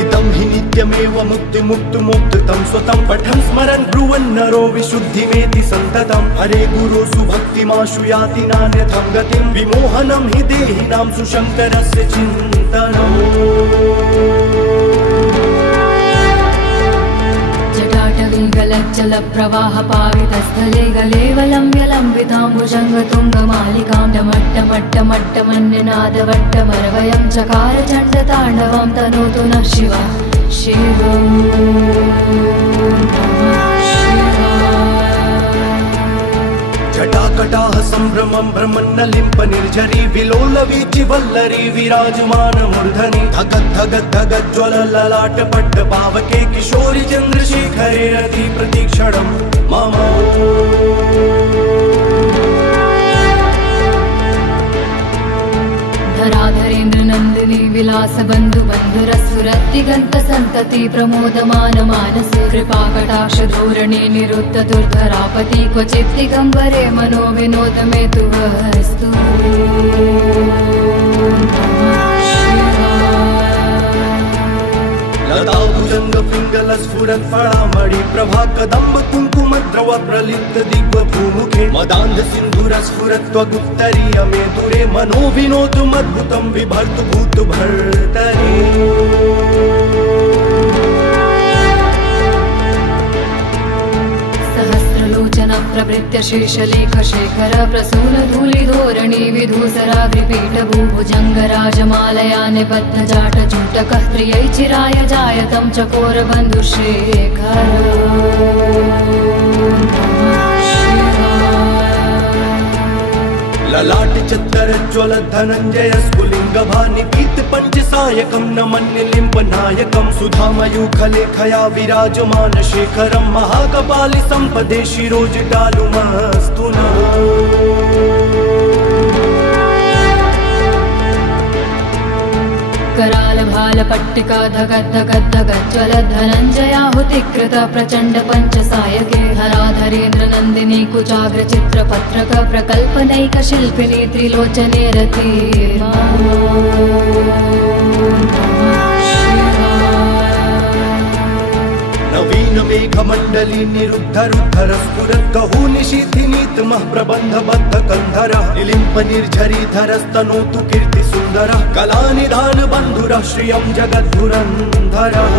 इदं हि नित्यमेव मुक्तिमुक्तुमुक्तं स्वतं पठन् स्मरन् ब्रुवन् नरो विशुद्धिमेति सन्ततं हरे गुरुसु भक्तिमाशु याति नान्यथं गतिं विमोहनं हि देहिनां सुशङ्करस्य चिन्तनम् जटाटवीगलज्जलप्रवाहपावितस्थले गलेवलम्ब्यलम्बिताम्बुजङ्गतुङ्गमालिकां डमट्टमट्टमट्टमन्यनादवट्टमरवयं चकार चण्डताण्डवं तनोतु नः शिवः शिवम् जटाकटाह सम्भ्रमं भ्रमन्नलिम्प निर्झरी विलोलवीचि वल्लरी विराजमान मूर्धनि धगत् धगत् धगत् ज्वल ललाट पट्ट पावके किशोरि चन्द्रशेखरे रति प्रतीक्षणं मम धराधरेन्द्र नन्दिनी विलास बन्धु बन्धुरस्फुरत्तिगन्त सन्तति प्रमोदमान मानसे कृपाकटाक्ष धोरणे निरुद्ध दुर्धरापति क्वचित् दिगम्बरे मनो विनोद मे तु वस्तु लता भुजंग पिंगल स्फुरत् फळामणि प्रभा कदम्ब कुङ्कुम द्रव प्रलिप्त दिग्व भूमुखे मदान्ध सिन्धुर स्फुरत् त्वगुत्तरीय मे दूरे मनो विनोदुमद्भुतं बिभर्तु भूत भर्तरि सहस्रलोचन प्रभृत्य शेषलेख शेखर प्रसून धूलिधोरणी विधूसराग्रिपीठ भूभुजङ्गराजमालया निबद्ध जाट जूटकः प्रियै चिराय जायतं चकोर बन्धुशेखर ललाट चत्तर ज्वल धनञ्जय स्फुलिङ्ग भानिपीत पञ्चसायकं नमन्यलिम्ब नायकं सुधामयूखलेखया विराजमान शेखरं महाकपालि सम्पदे शिरोजटालुमस्तु नः कराल भाल पट्टिका धगद् धगद् धगद् ज्वल धनञ्जयाहुतिकृत प्रचण्ड पञ्चसायके हराधरेन्द्र नन्दिनी कुचाग्र चित्रपत्रक प्रकल्पनैक शिल्पिनी त्रिलोचने रति नवीन मेघमण्डली निरुद्ध रुद्धर स्फुरत् कहू निशीथिनीतमः प्रबन्धबद्ध कन्धरः निलिम्प निर्झरी धरस्तनोतु कीर्ति सुन्दरः कलानिधान बन्धुरः श्रियं जगद्धुरन्धरः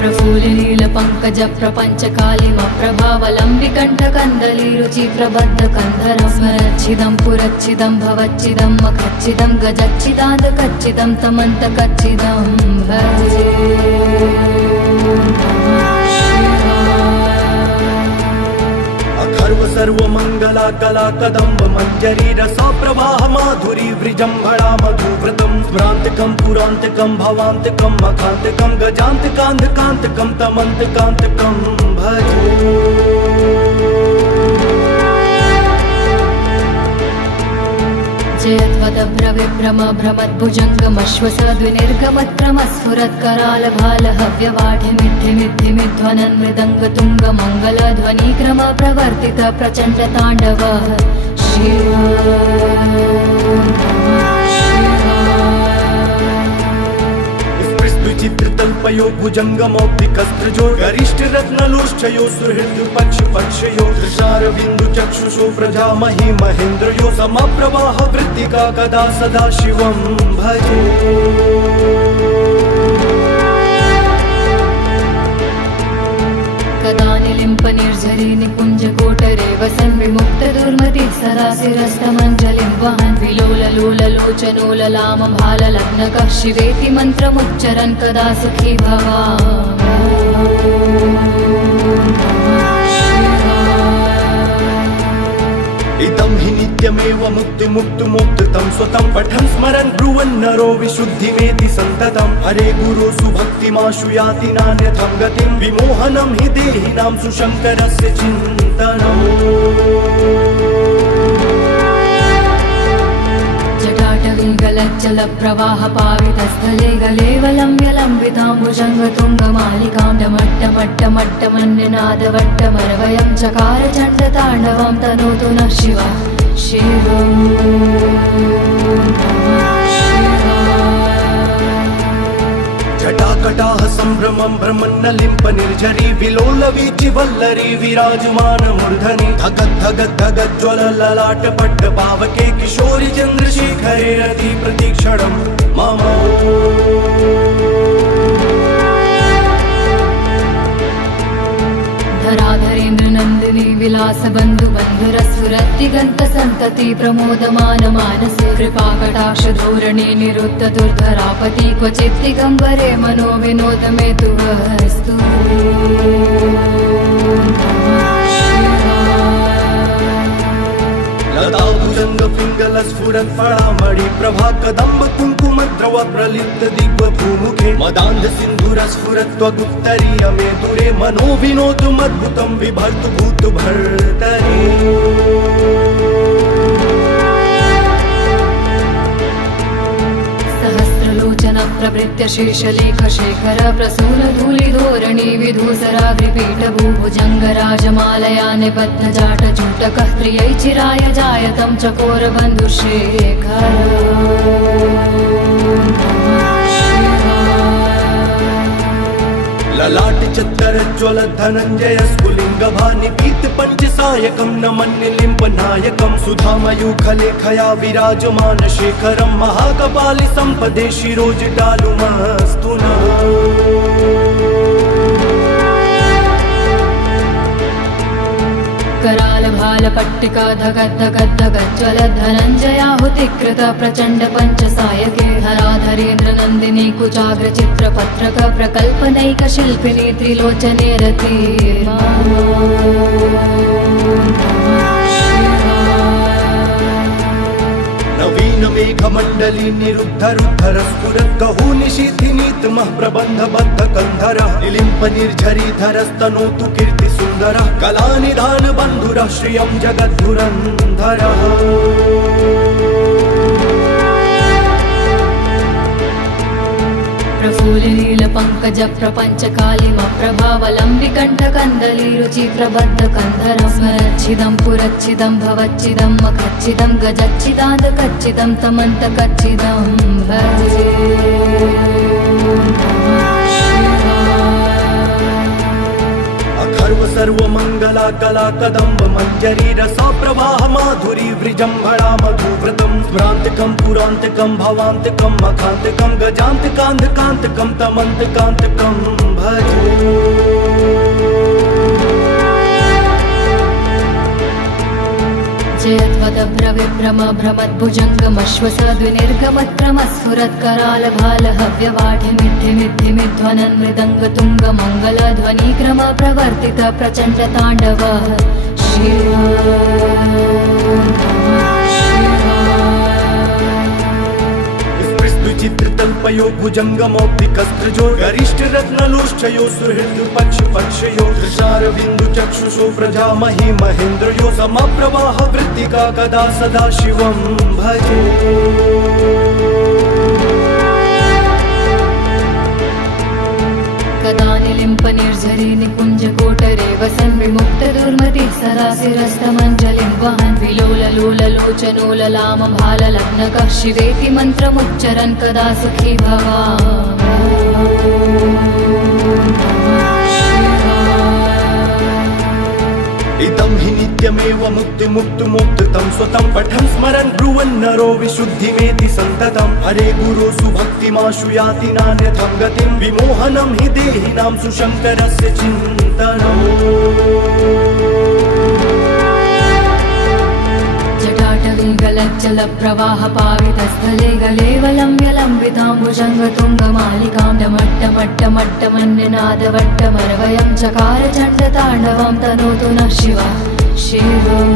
प्रफुल्लील पङ्कज प्रपञ्च कालिम प्रभावलम्बिकण्ठ कन्दली रुचि प्रबद्ध कन्धरं स्मरच्छिदं पुरच्छिदं भवच्छिदं मखच्छिदं गजच्छिदान्त कच्चिदं तमन्त कच्चिदं भजे अखर्व सर्वमङ्गला कला कदम्ब मञ्जरी रसा प्रवाह माधुरी वृजम्भणा मधुव्रतं स्मरान्तकं पुरान्तकं भवान्तकं मखान्तकं गजान्तकान्धकान्तकं तमन्तकान्तकं भजे जयत्वदभ्रविभ्रम भ्रमद्भुजङ्गमश्वसद्विनिर्गमत्क्रमस्फुरत्कराल भाल हव्यवाढिमिद्धिमिद्धिमिध्वनन् मृदङ्गतुङ्गमङ्गलध्वनिक्रम प्रवर्तित प्रचण्ड ताण्डव शिव चित्रतल्पयो भुजङ्गमौक्तिकस्त्रजो गरिष्ठ रत्नलोष्ठयो सुहृद पक्ष पक्षयो दृशारविन्दु चक्षुषो प्रजामहि महेन्द्रयो समप्रवाह वृत्तिका कदा सदा शिवं भजे कदा निलिम्प निर्झरी निकुञ्ज कोटरे वसन् विमुक्त दुर्मति सदा शिरस्तमञ्जलिं वहन् विलोललोललो लोचनोललामभाललग्नकः शिवेति मन्त्रमुच्चरन् कदा सुखी इदं हि नित्यमेव मुक्तिमुक्तुमुक्तं स्वतं पठन् स्मरन् ब्रुवन् नरो विशुद्धिमेति सन्ततं हरे गुरुषु भक्तिमाशु याति नान्यथं गतिं विमोहनं हि देहिनां सुशङ्करस्य चिन्तनम् जटाटवीगलज्जलप्रवाहपावितस्थले गलेवलम्ब्यलम्बिताम्बुजङ्गतुङ्गमालिकां डमट्टमट्टमट्टमन्यनादवट्टमरवयं चकार चण्डताण्डवं तनोतु नः शिवः शिवम् जटाकटाः सम्भ्रमं भ्रमन्नलिम्प निर्झरी विलोलवीचि वल्लरी विराजमान मूर्धनि धगद्धगद्धगज्ज्वलललाटपट्ट पावके किशोरि चन्द्रशेखरे रति प्रतीक्षणं मम धराधरेन्द्रनन्दिनी विलासबन्धुबन्धुरस्फुरत्तिगन्तसन्तति प्रमोदमान मानसे कृपाकटाक्षधोरणे निरुद्ध दुर्धरापति क्वचित् दिगम्बरे मनो विनोद मे तु वस्तु लताभुजङ्गपिङ्गलस्फुरत् फलामणि प्रभा कदम्ब कुङ्कुमद्रव प्रलिप्त दिग्भूमुखे मदान्ध सिन्धुरस्फुरत्वगुप्तरीय मे दूरे मनो विनोदुमद्भुतं बिभर्तु भूतु भर्तरि प्रवृत्य शेषलेखशेखर प्रसूनधूलिधोरणी विधूसराग्रिपीठभूभुजङ्गराजमालया निबद्धजाटजूटकः त्रियै चिराय जायतं चकोरबन्धुशेखर ललाट चत्तरज्ज्वल धनञ्जय स्फुलिङ्गभानि पीत पञ्चसायकं नमन्निलिम्ब नायकं सुधामयूखलेखया विराजमान शेखरं महाकपालि सम्पदे शिरोजटालुमस्तु नः करालभालपट्टिका धगद्धगद्धगज्ज्वलद्धनञ्जयाहुतिकृत प्रचण्ड पञ्चसायके धराधरेन्द्रनन्दिनी कुचाग्रचित्रपत्रक प्रकल्पनैकशिल्पिनी त्रिलोचने रति नवीन मेघमण्डली निरुद्धरुद्धर स्फुरत् कहू निशीथिनीतमः प्रबन्धबद्ध कन्धरः निलिम्प निर्झरीधरस्तनोतु कीर्तिसुन्दरः कलानिधान बन्धुरः श्रियं जगद्धुरन्धरः प्रफुल्लिनीलपङ्कजप्रपञ्चकालिमप्रभावलम्बिकण्ठकन्दलीरुचि प्रबद्धकन्धरं स्मरच्छिदं पुरच्छिदं भवच्छिदं मखच्छिदं गजच्छिदान्तकच्छिदं तमन्तकच्छिदं भजे अखर्व सर्वमङ्गला कला कदम्ब मञ्जरी रसा प्रवाह माधुरी वृजम्भणा मधुव्रतं स्मरान्तकं पुरान्तकं भवान्तकं मखान्तकं गजान्तकान्धकान्तकं तमन्तकान्तकं भजे जयत्वदभ्रविभ्रम भ्रमद्भुजङ्गमश्वसद्विनिर्गमत्क्रमस्फुरत्करालभालहव्यवाढिमिद्धिमिद्धिमिध्वनन् मृदङ्गतुङ्गमङ्गलध्वनिक्रम प्रवर्तित प्रचण्डताण्डवः शिव चित्रतल्पयो भुजङ्गमौक्तिकस्त्रजो गरिष्ठरत्नलोष्ठयो सुहृद्पक्षपक्षयो दृशारविन्दुचक्षुषो प्रजामहि महेन्द्रयो समप्रवाह वृत्तिका कदा सदा शिवं भजे कदा निलिम्पनिर्झरी निकुञ्जकोटरे वसन् विमुक्तदुर्मतिः सदाशिरस्तमञ्जलिं वहन् विलोललोललोचनोललामभाललग्नकः शिवेति मन्त्रमुच्चरन् कदा सुखी इदं हि नित्यमेव मुक्तिमुक्तुमुक्तं स्वतं पठन् स्मरन् ब्रुवन् नरो विशुद्धिमेति सन्ततं हरे गुरुषु भक्तिमाशु याति नान्यथं गतिं विमोहनं हि देहिनां सुशङ्करस्य चिन्तनम् जटाटवीग जटाटवीगलज्जलप्रवाहपावितस्थले गलेवलं व्यलम्ब्यलम्बिताम्बुजङ्गतुङ्गमालिकां डमट्टमट्टमट्टमन्यनादवट्टमरवयं चकार चण्डताण्डवं तनोतु नः शिवः शिवं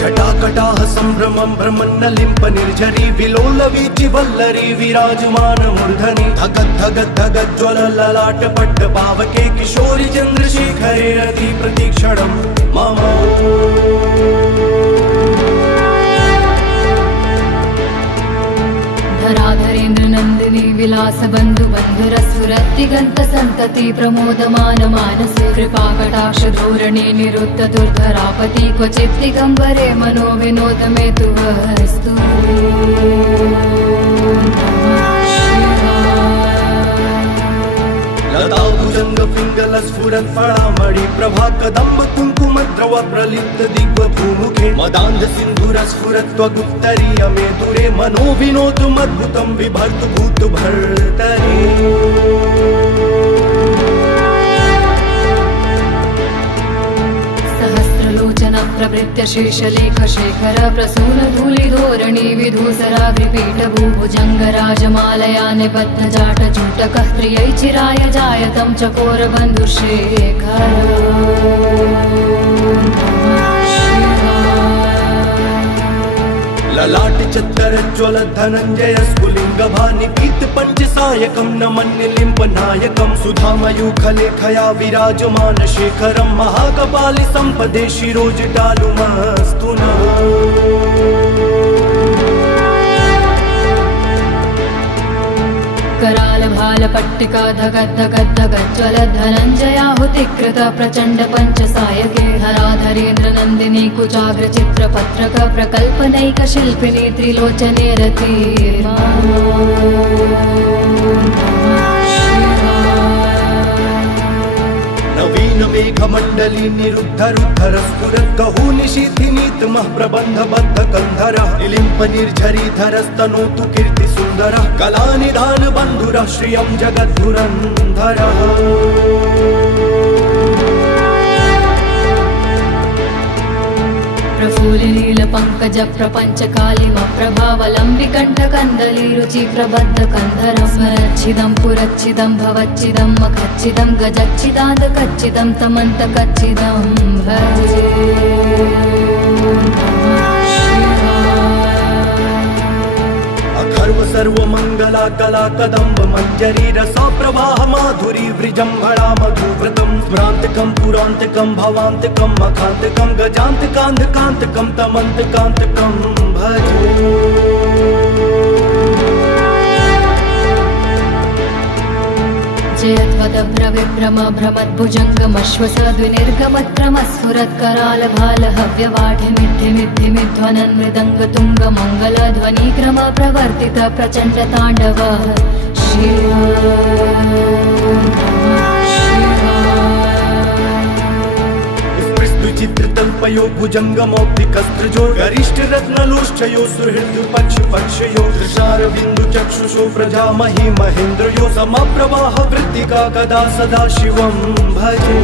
जटाकटाह सम्भ्रमं भ्रमन्नलिम्प निर्झरी विलोलवीचि वल्लरी विराजमान मूर्धनि धगत् धगत् धगत् ज्वल ललाट पट्ट पावके किशोरि चन्द्रशेखरे रति प्रतीक्षणं मम धराधरेन्द्र नन्दिनी विलास बन्धु बन्धुरस्फुरत्तिगन्त सन्तति प्रमोदमान मानसे कृपाकटाक्ष धोरणे निरुद्ध दुर्धरापति क्वचित् दिगम्बरे मनो विनोद मे तु वस्तु लताभुजङ्ग पिङ्गल स्फुरत् फलामणि प्रभा कदम्ब कुङ्कुमद्रव प्रलिप्त दिग्वधूमुखे मदान्ध सिन्धुर स्फुरत् त्वगुत्तरीय मे दूरे मनो विनोदमद्भुतं बिभर्तु भूत भर्तरि सहस्रलोचन प्रभृत्य शेषलेख शेखर प्रसून धूलिधोरणी विधूसराग्रिपीठ भूभुजङ्गराजमालया निबद्ध जाट चूटकः त्रियै चिराय जायतं चकोर बन्धुशेखर ललाट चत्तर ज्वल धनञ्जय स्फुलिङ्ग भानि पीत पञ्चसायकं नमन्यलिम्ब नायकं सुधामयूखलेखया विराजमान शेखरं महाकपालि सम्पदे शिरोजटालुमस्तु नः कराल भाल पट्टिका धगद् धगद् धगद् ज्वल धनञ्जयाहुतिकृत प्रचण्ड पञ्चसायके हराधरेन्द्र नन्दिनी कुचाग्र चित्रपत्रक प्रकल्पनैक शिल्पिनी त्रिलोचने रति नवीन मेघमण्डली निरुद्ध रुद्धर स्फुरत् कहू निशीथिनीतमः प्रबन्ध बद्ध कन्धरः निलिम्प निर्झरीधरस्तनोतु कीर्ति सुन्दरः कलानिधान बन्धुरः श्रियं जगद्धुरन्धरः प्रफुल्लिनील पङ्कज प्रपञ्च कालिम प्रभावलम्बिकण्ठ कन्दली रुचि प्रबद्ध कन्धरं स्मरच्छिदं पुरच्छिदं भवच्छिदं मखच्छिदं गजच्छिदान्त कच्चिदं तमन्त कच्चिदं भजे अखर्व सर्वमङ्गला कला कदम्ब मञ्जरी रसा प्रवाह माधुरी वृजम्भणा मधुव्रतं स्मरान्तकं पुरान्तकं भवान्तकं मखान्तकं गजान्तकान्धकान्तकं तमन्तकान्तकं भजे जयत्वदभ्रविभ्रम भ्रमद्भुजङ्गमश्वसद्विनिर्गमत्क्रमस्फुरत्कराल भाल हव्यवाढिमिद्धिमिद्धिमिध्वनन् मृदङ्गतुङ्गमङ्गलध्वनिक्रम प्रवर्तित प्रचण्ड ताण्डव चित्रतल्पयो भुजङ्गमौक्तिकस्त्रजो गरिष्ठ रत्नलोष्ठयो सुहृद पक्ष पक्षयो दृशारविन्दु चक्षुषो प्रजामहि महेन्द्रयो समप्रवाह वृत्तिका कदा सदा शिवं भजे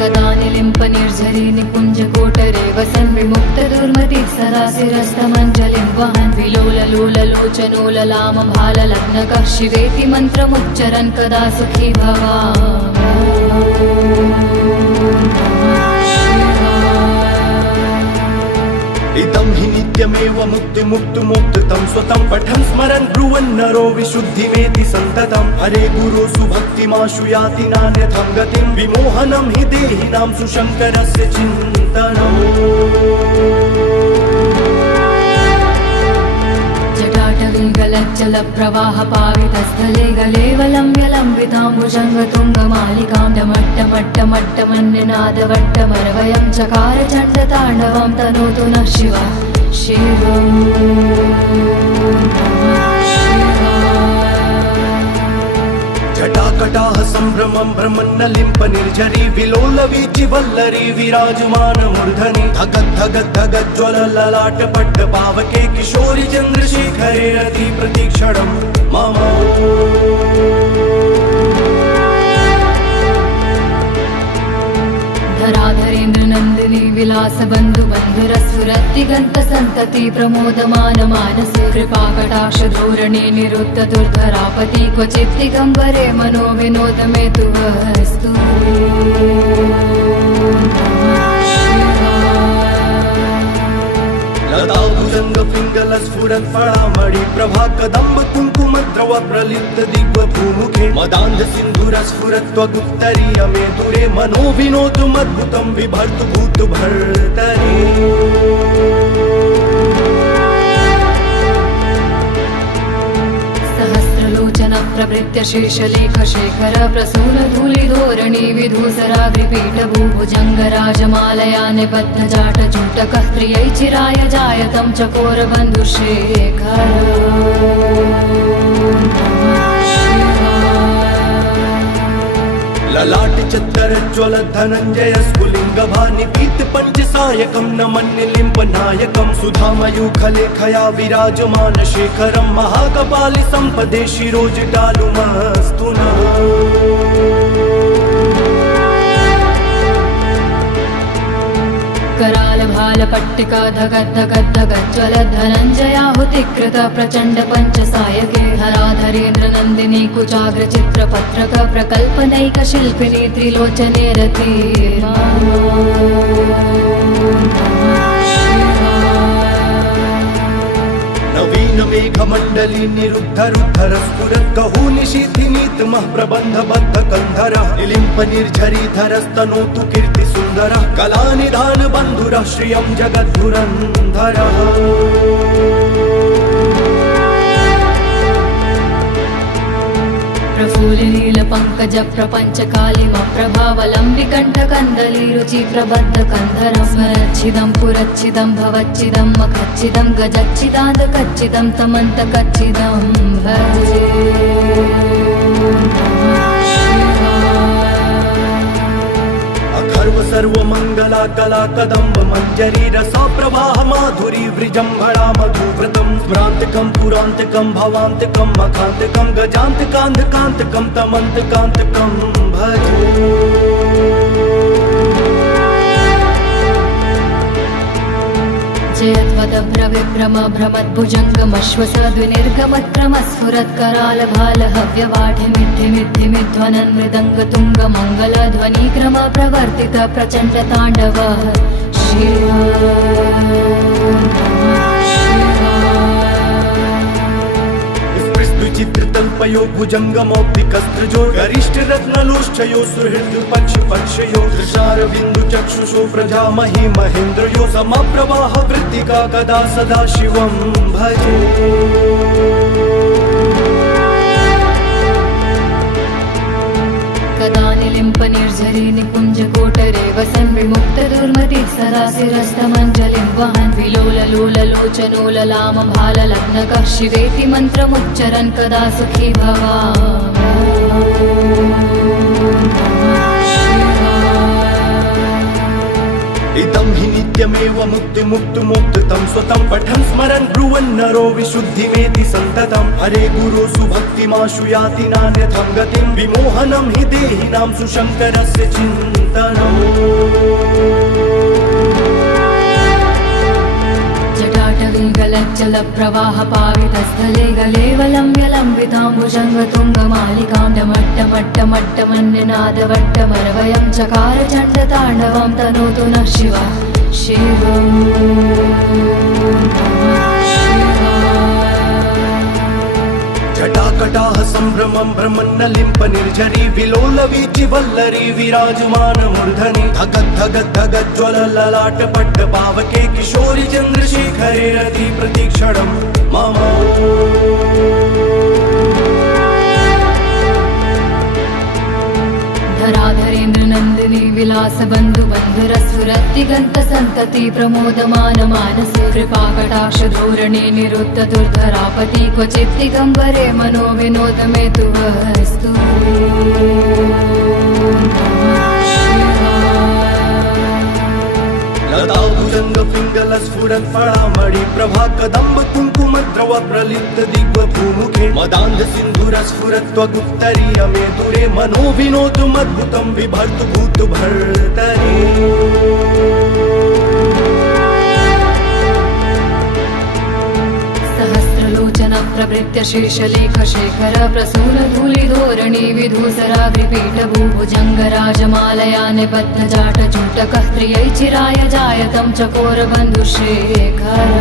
कदा निलिम्प निर्झरी निकुञ्ज कोटरे वसन् विमुक्त दुर्मतिः सदाशिरस्तमञ्जलिं वहन् विलोललोललोचनोललाम भाललग्नकः शिवेति मन्त्रमुच्चरन् कदा सुखी इदं हि नित्यमेव मुक्तिमुक्तुमुक्तं स्वतं पठन् स्मरन् ब्रुवन् नरो विशुद्धिमेति सन्ततं हरे गुरु सुभक्तिमाशु याति नान्यथं गतिं विमोहनं हि देहिनां सुशङ्करस्य चिन्तनम् जटाटवीगलज्जलप्रवाहपावितस्थले गलेवलं व्यलम्बिताम्बुजङ्गतुङ्गमालिकां डमट्टमट्टमट्टमन्यनादवट्टमरवयं चकार चण्डताण्डवं तनोतु नः शिवः शिवं जटाकटाह सम्भ्रमं भ्रमन्नलिम्प निर्झरी विलोलवीचि वल्लरी विराजमान मूर्धनि धगत् धगत् धगत् ज्वल ललाट पट्ट पावके किशोरि चन्द्रशेखरे रति प्रतीक्षणं मम धराधरेन्द्र नन्दिनी विलास बन्धु बन्धुरस्फुरद्दिगन्त सन्तति प्रमोदमान मानसे कृपाकटाक्ष धोरणे निरुद्ध दुर्धरापति क्वचित् दिगम्बरे मनो विनोद मे तु वस्तु लता भुजंग पिंगल स्फुरत् फळामणि प्रभा कदम्ब कुङ्कुम द्रव प्रलिप्त दिग्व भूमुखे मदान्ध सिन्धुर स्फुरत् त्वगुत्तरीय मे दुरे मनो विनोदमद्भुतं बिभर्तु भूत भर्तरि सहस्रलोचन प्रभृत्य शेषलेख शेखर प्रसून धूलिधोरणी विधूसराग्रिपीठ भूभुजङ्ग राजमालया निबद्ध जाट जूटकः प्रियै चिराय जायतं चकोर बन्धुशेखर ललाट चत्तर ज्वल धनञ्जय स्फुलिङ्ग भानि पीत पञ्चसायकं न मन्यलिम्ब नायकं सुधामयूखलेखया विराजमान शेखरं महाकपालि सम्पदे शिरोजटालुमस्तु नः कराल भाल पट्टिका धगद्धगद्धगज्ज्वल धनञ्जयाहुतिकृत प्रचण्ड पञ्चसायके हराधरेन्द्र नन्दिनी कुचाग्र चित्रपत्रक प्रकल्पनैक शिल्पिनी त्रिलोचने रति नवीन मेघमण्डली निरुद्ध रुद्धर स्फुरत् कहू निशीथिनीतमः प्रबन्धबद्ध कन्धरः निलिम्प निर्झरीधरस्तनोतु कीर्ति सुन्दरः कलानिधान बन्धुरः श्रियं जगद्धुरन्धरः प्रफुल्लील पंकज प्रपंच कालिम प्रभावलंबिकंठ कंदली रुचि प्रबद्ध कंधरं स्मरच्छिदं पुरच्छिदं भवच्छिदं मखच्छिदं गजच्छिदान्त कच्चिदं तमन्त कच्चिदं भजे अखर्व सर्वमङ्गला कला कदम्ब मञ्जरी रसा प्रवाह माधुरी वृजम्भणा मधुव्रतं स्मरान्तकं पुरान्तकं भवान्तकं मखान्तकं गजान्तकान्धकान्तकं तमन्तकान्तकं भजे जयत्वदभ्रविभ्रम भ्रमद्भुजङ्गमश्वसद्विनिर्गमत्क्रमस्फुरत्कराल भाल हव्यवाढिमिद्धिमिद्धिमिध्वनन् मृदङ्ग तुङ्ग मङ्गलध्वनिक्रम प्रवर्तित प्रचण्ड ताण्डव चित्रतल्पयो भुजङ्गमौक्तिकस्त्रजो गरिष्ठरत्नलोष्ठयो सुहृद्पक्षपक्षयो दृशारविन्दु चक्षुषो प्रजामहि महेन्द्रयो समप्रवाह वृत्तिका कदा सदा शिवं भजे कदा निलिम्प निर्झरी निकुञ्ज कोटरे वसन् विमुक्त दुर्मति सदा शिरस्तमञ्जलिं वहन् विलोललोललोचनोललाम भाललग्नकः शिवेति मन्त्रमुच्चरन् कदा सुखी इदं हि नित्यमेव मुक्तिमुक्तुमुक्तं स्वतं पठन् स्मरन् ब्रुवन् नरो विशुद्धिमेति सन्ततं हरे गुरुषु भक्तिमाशु याति नान्यथं गतिं विमोहनं हि देहिनां सुशङ्करस्य चिन्तनम् जटाटवीगलज्जल प्रवाह पावितस्थले गलेवलं व्यलम्बिताम्बुजङ्गतुङ्गमालिकां डमट्टमट्टमट्टमन्यनादवट्टमरवयं चकार चण्डताण्डवं तनोतु नः शिवः शिवम् जटाकटाह सम्भ्रमं भ्रमन्नलिम्प निर्झरी विलोलवीचि वल्लरी विराजमान मूर्धनि धगद्धगद्धगज्ज्वल ललाट पट्ट पावके किशोरि चन्द्रशेखरे रति प्रतीक्षणं मम धराधरेन्द्र नन्दिनी विलास बन्धु बन्धुरस्फुरद्दिगन्त सन्तति प्रमोदमान मानसे कृपाकटाक्ष धोरणे निरुद्ध दुर्धरापति क्वचित् दिगम्बरे मनो विनोद मे तु वस्तु लता भुजंग पिंगल स्फुरत् फळामणि प्रभा कदम्ब कुङ्कुमद्रव प्रलिप्त दिग्भूमुखे मदान्ध सिन्धुरस्फुरत् त्वगुत्तरीय मे दूरे मनो विनोदुमद्भुतं बिभर्तु भूत भर्तरि सहस्रलोचन प्रभृत्य शीर्षलेख शेखर प्रसून धूलिधोरणी विधूसराग्रिपीठ भूभुजङ्ग राजमालया निबध्न जाट चूटकः त्रियै चिराय जायतं चकोर बन्धुशेखर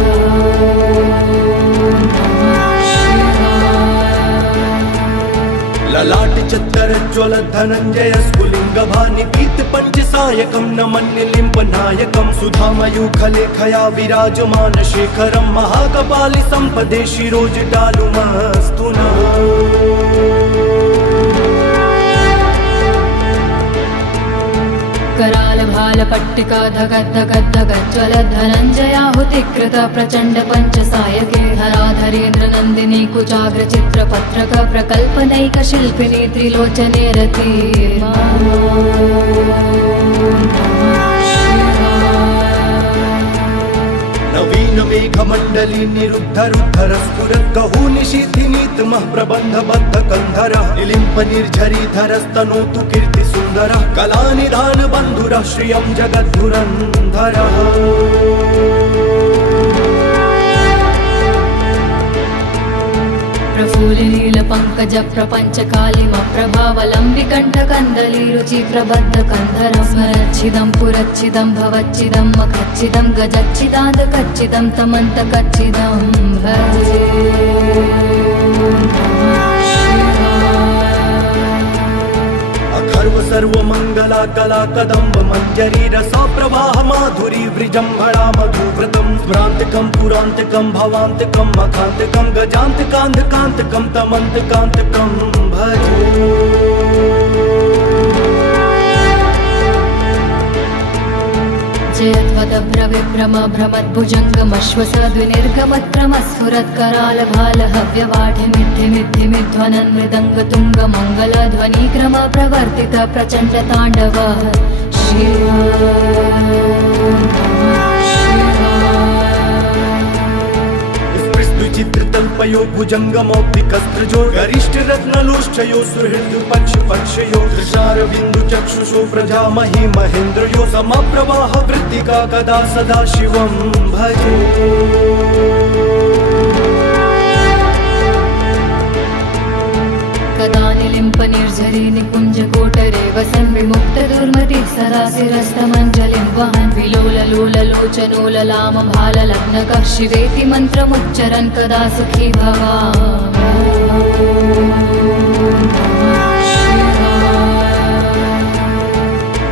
ललाट चत्तर ज्वल धनञ्जय स्फुलिङ्ग भानिपीत पञ्चसायकं न मन्यलिम्ब नायकं सुधामयूखलेखया विराजमान शेखरं महाकपालि सम्पदे शिरोजटालुमस्तु नः कराल भाल पट्टिका धगद्धगद्धगज्ज्वल धनञ्जयाहुतिकृत प्रचण्ड पञ्चसायके धराधरेन्द्र नन्दिनी कुचाग्र चित्रपत्रक प्रकल्पनैक शिल्पिनी त्रिलोचने रति नवीन मेघमण्डली निरुद्ध रुद्धर स्फुरत् कहू निशीथिनीतमः प्रबन्ध बद्ध कन्धरः निलिम्प निर्झरीधरस्तनोतु कीर्ति सुन्दरः कलानिधान बन्धुरः श्रियं जगद्धुरन्धरः प्रफुल्लिनील पङ्कज प्रपञ्च कालिम प्रभावलम्बि कण्ठकन्दली रुचि प्रबद्ध कन्धरं स्मरच्छिदं पुरच्छिदं भवच्छिदं मखच्छिदं गजच्छिदान्त कच्चिदं तमन्त कच्चिदं भजे अखर्व सर्वमङ्गला कला कदम्ब मञ्जरी रसा प्रवाह माधुरी वृजम्भणा मधुव्रतं स्मरान्तकं पुरान्तकं भवान्तकं मखान्तकं गजान्तकान्धकान्तकं तमन्तकान्तकं भजे जयध्वदभ्रविभ्रम भ्रमद्भुजङ्गमश्वसद्विनिर्गमत्क्रमस्फुरत्कराल भाल हव्यवाढिमिद्धिमिद्धिमिध्वनन् मृदङ्ग तुङ्ग मङ्गलध्वनिक्रम प्रवर्तित प्रचण्ड ताण्डव चित्रतल्पयो भुजङ्गमौक्तिकस्त्रजो गरिष्ठरत्नलोष्ठयो सुहृद्पक्षपक्षयो दृशारविन्दु चक्षुषो प्रजामहि महेन्द्रयो समप्रवाह वृत्तिका कदा सदा शिवं भजे कदा निलिम्प निर्झरी निकुञ्ज कोटरे वसन् विमुक्त दुर्मतिः सरासिरस्तमञ्जलिं वहन् विलोललोललोचनोललाम भाललग्नकः शिवेति मन्त्रमुच्चरन् कदा सुखी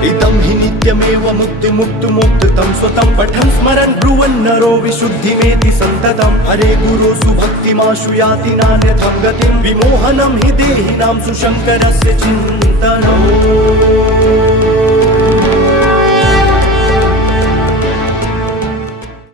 इदं हि नित्यमेव मुक्तिमुक्तुमुक्तं स्वतं पठन् स्मरन् ब्रुवन् नरो विशुद्धिमेति सन्ततं हरे गुरो सुभक्तिमाशु याति नान्यथं गतिं विमोहनं हि देहिनां सुशङ्करस्य चिन्तनम्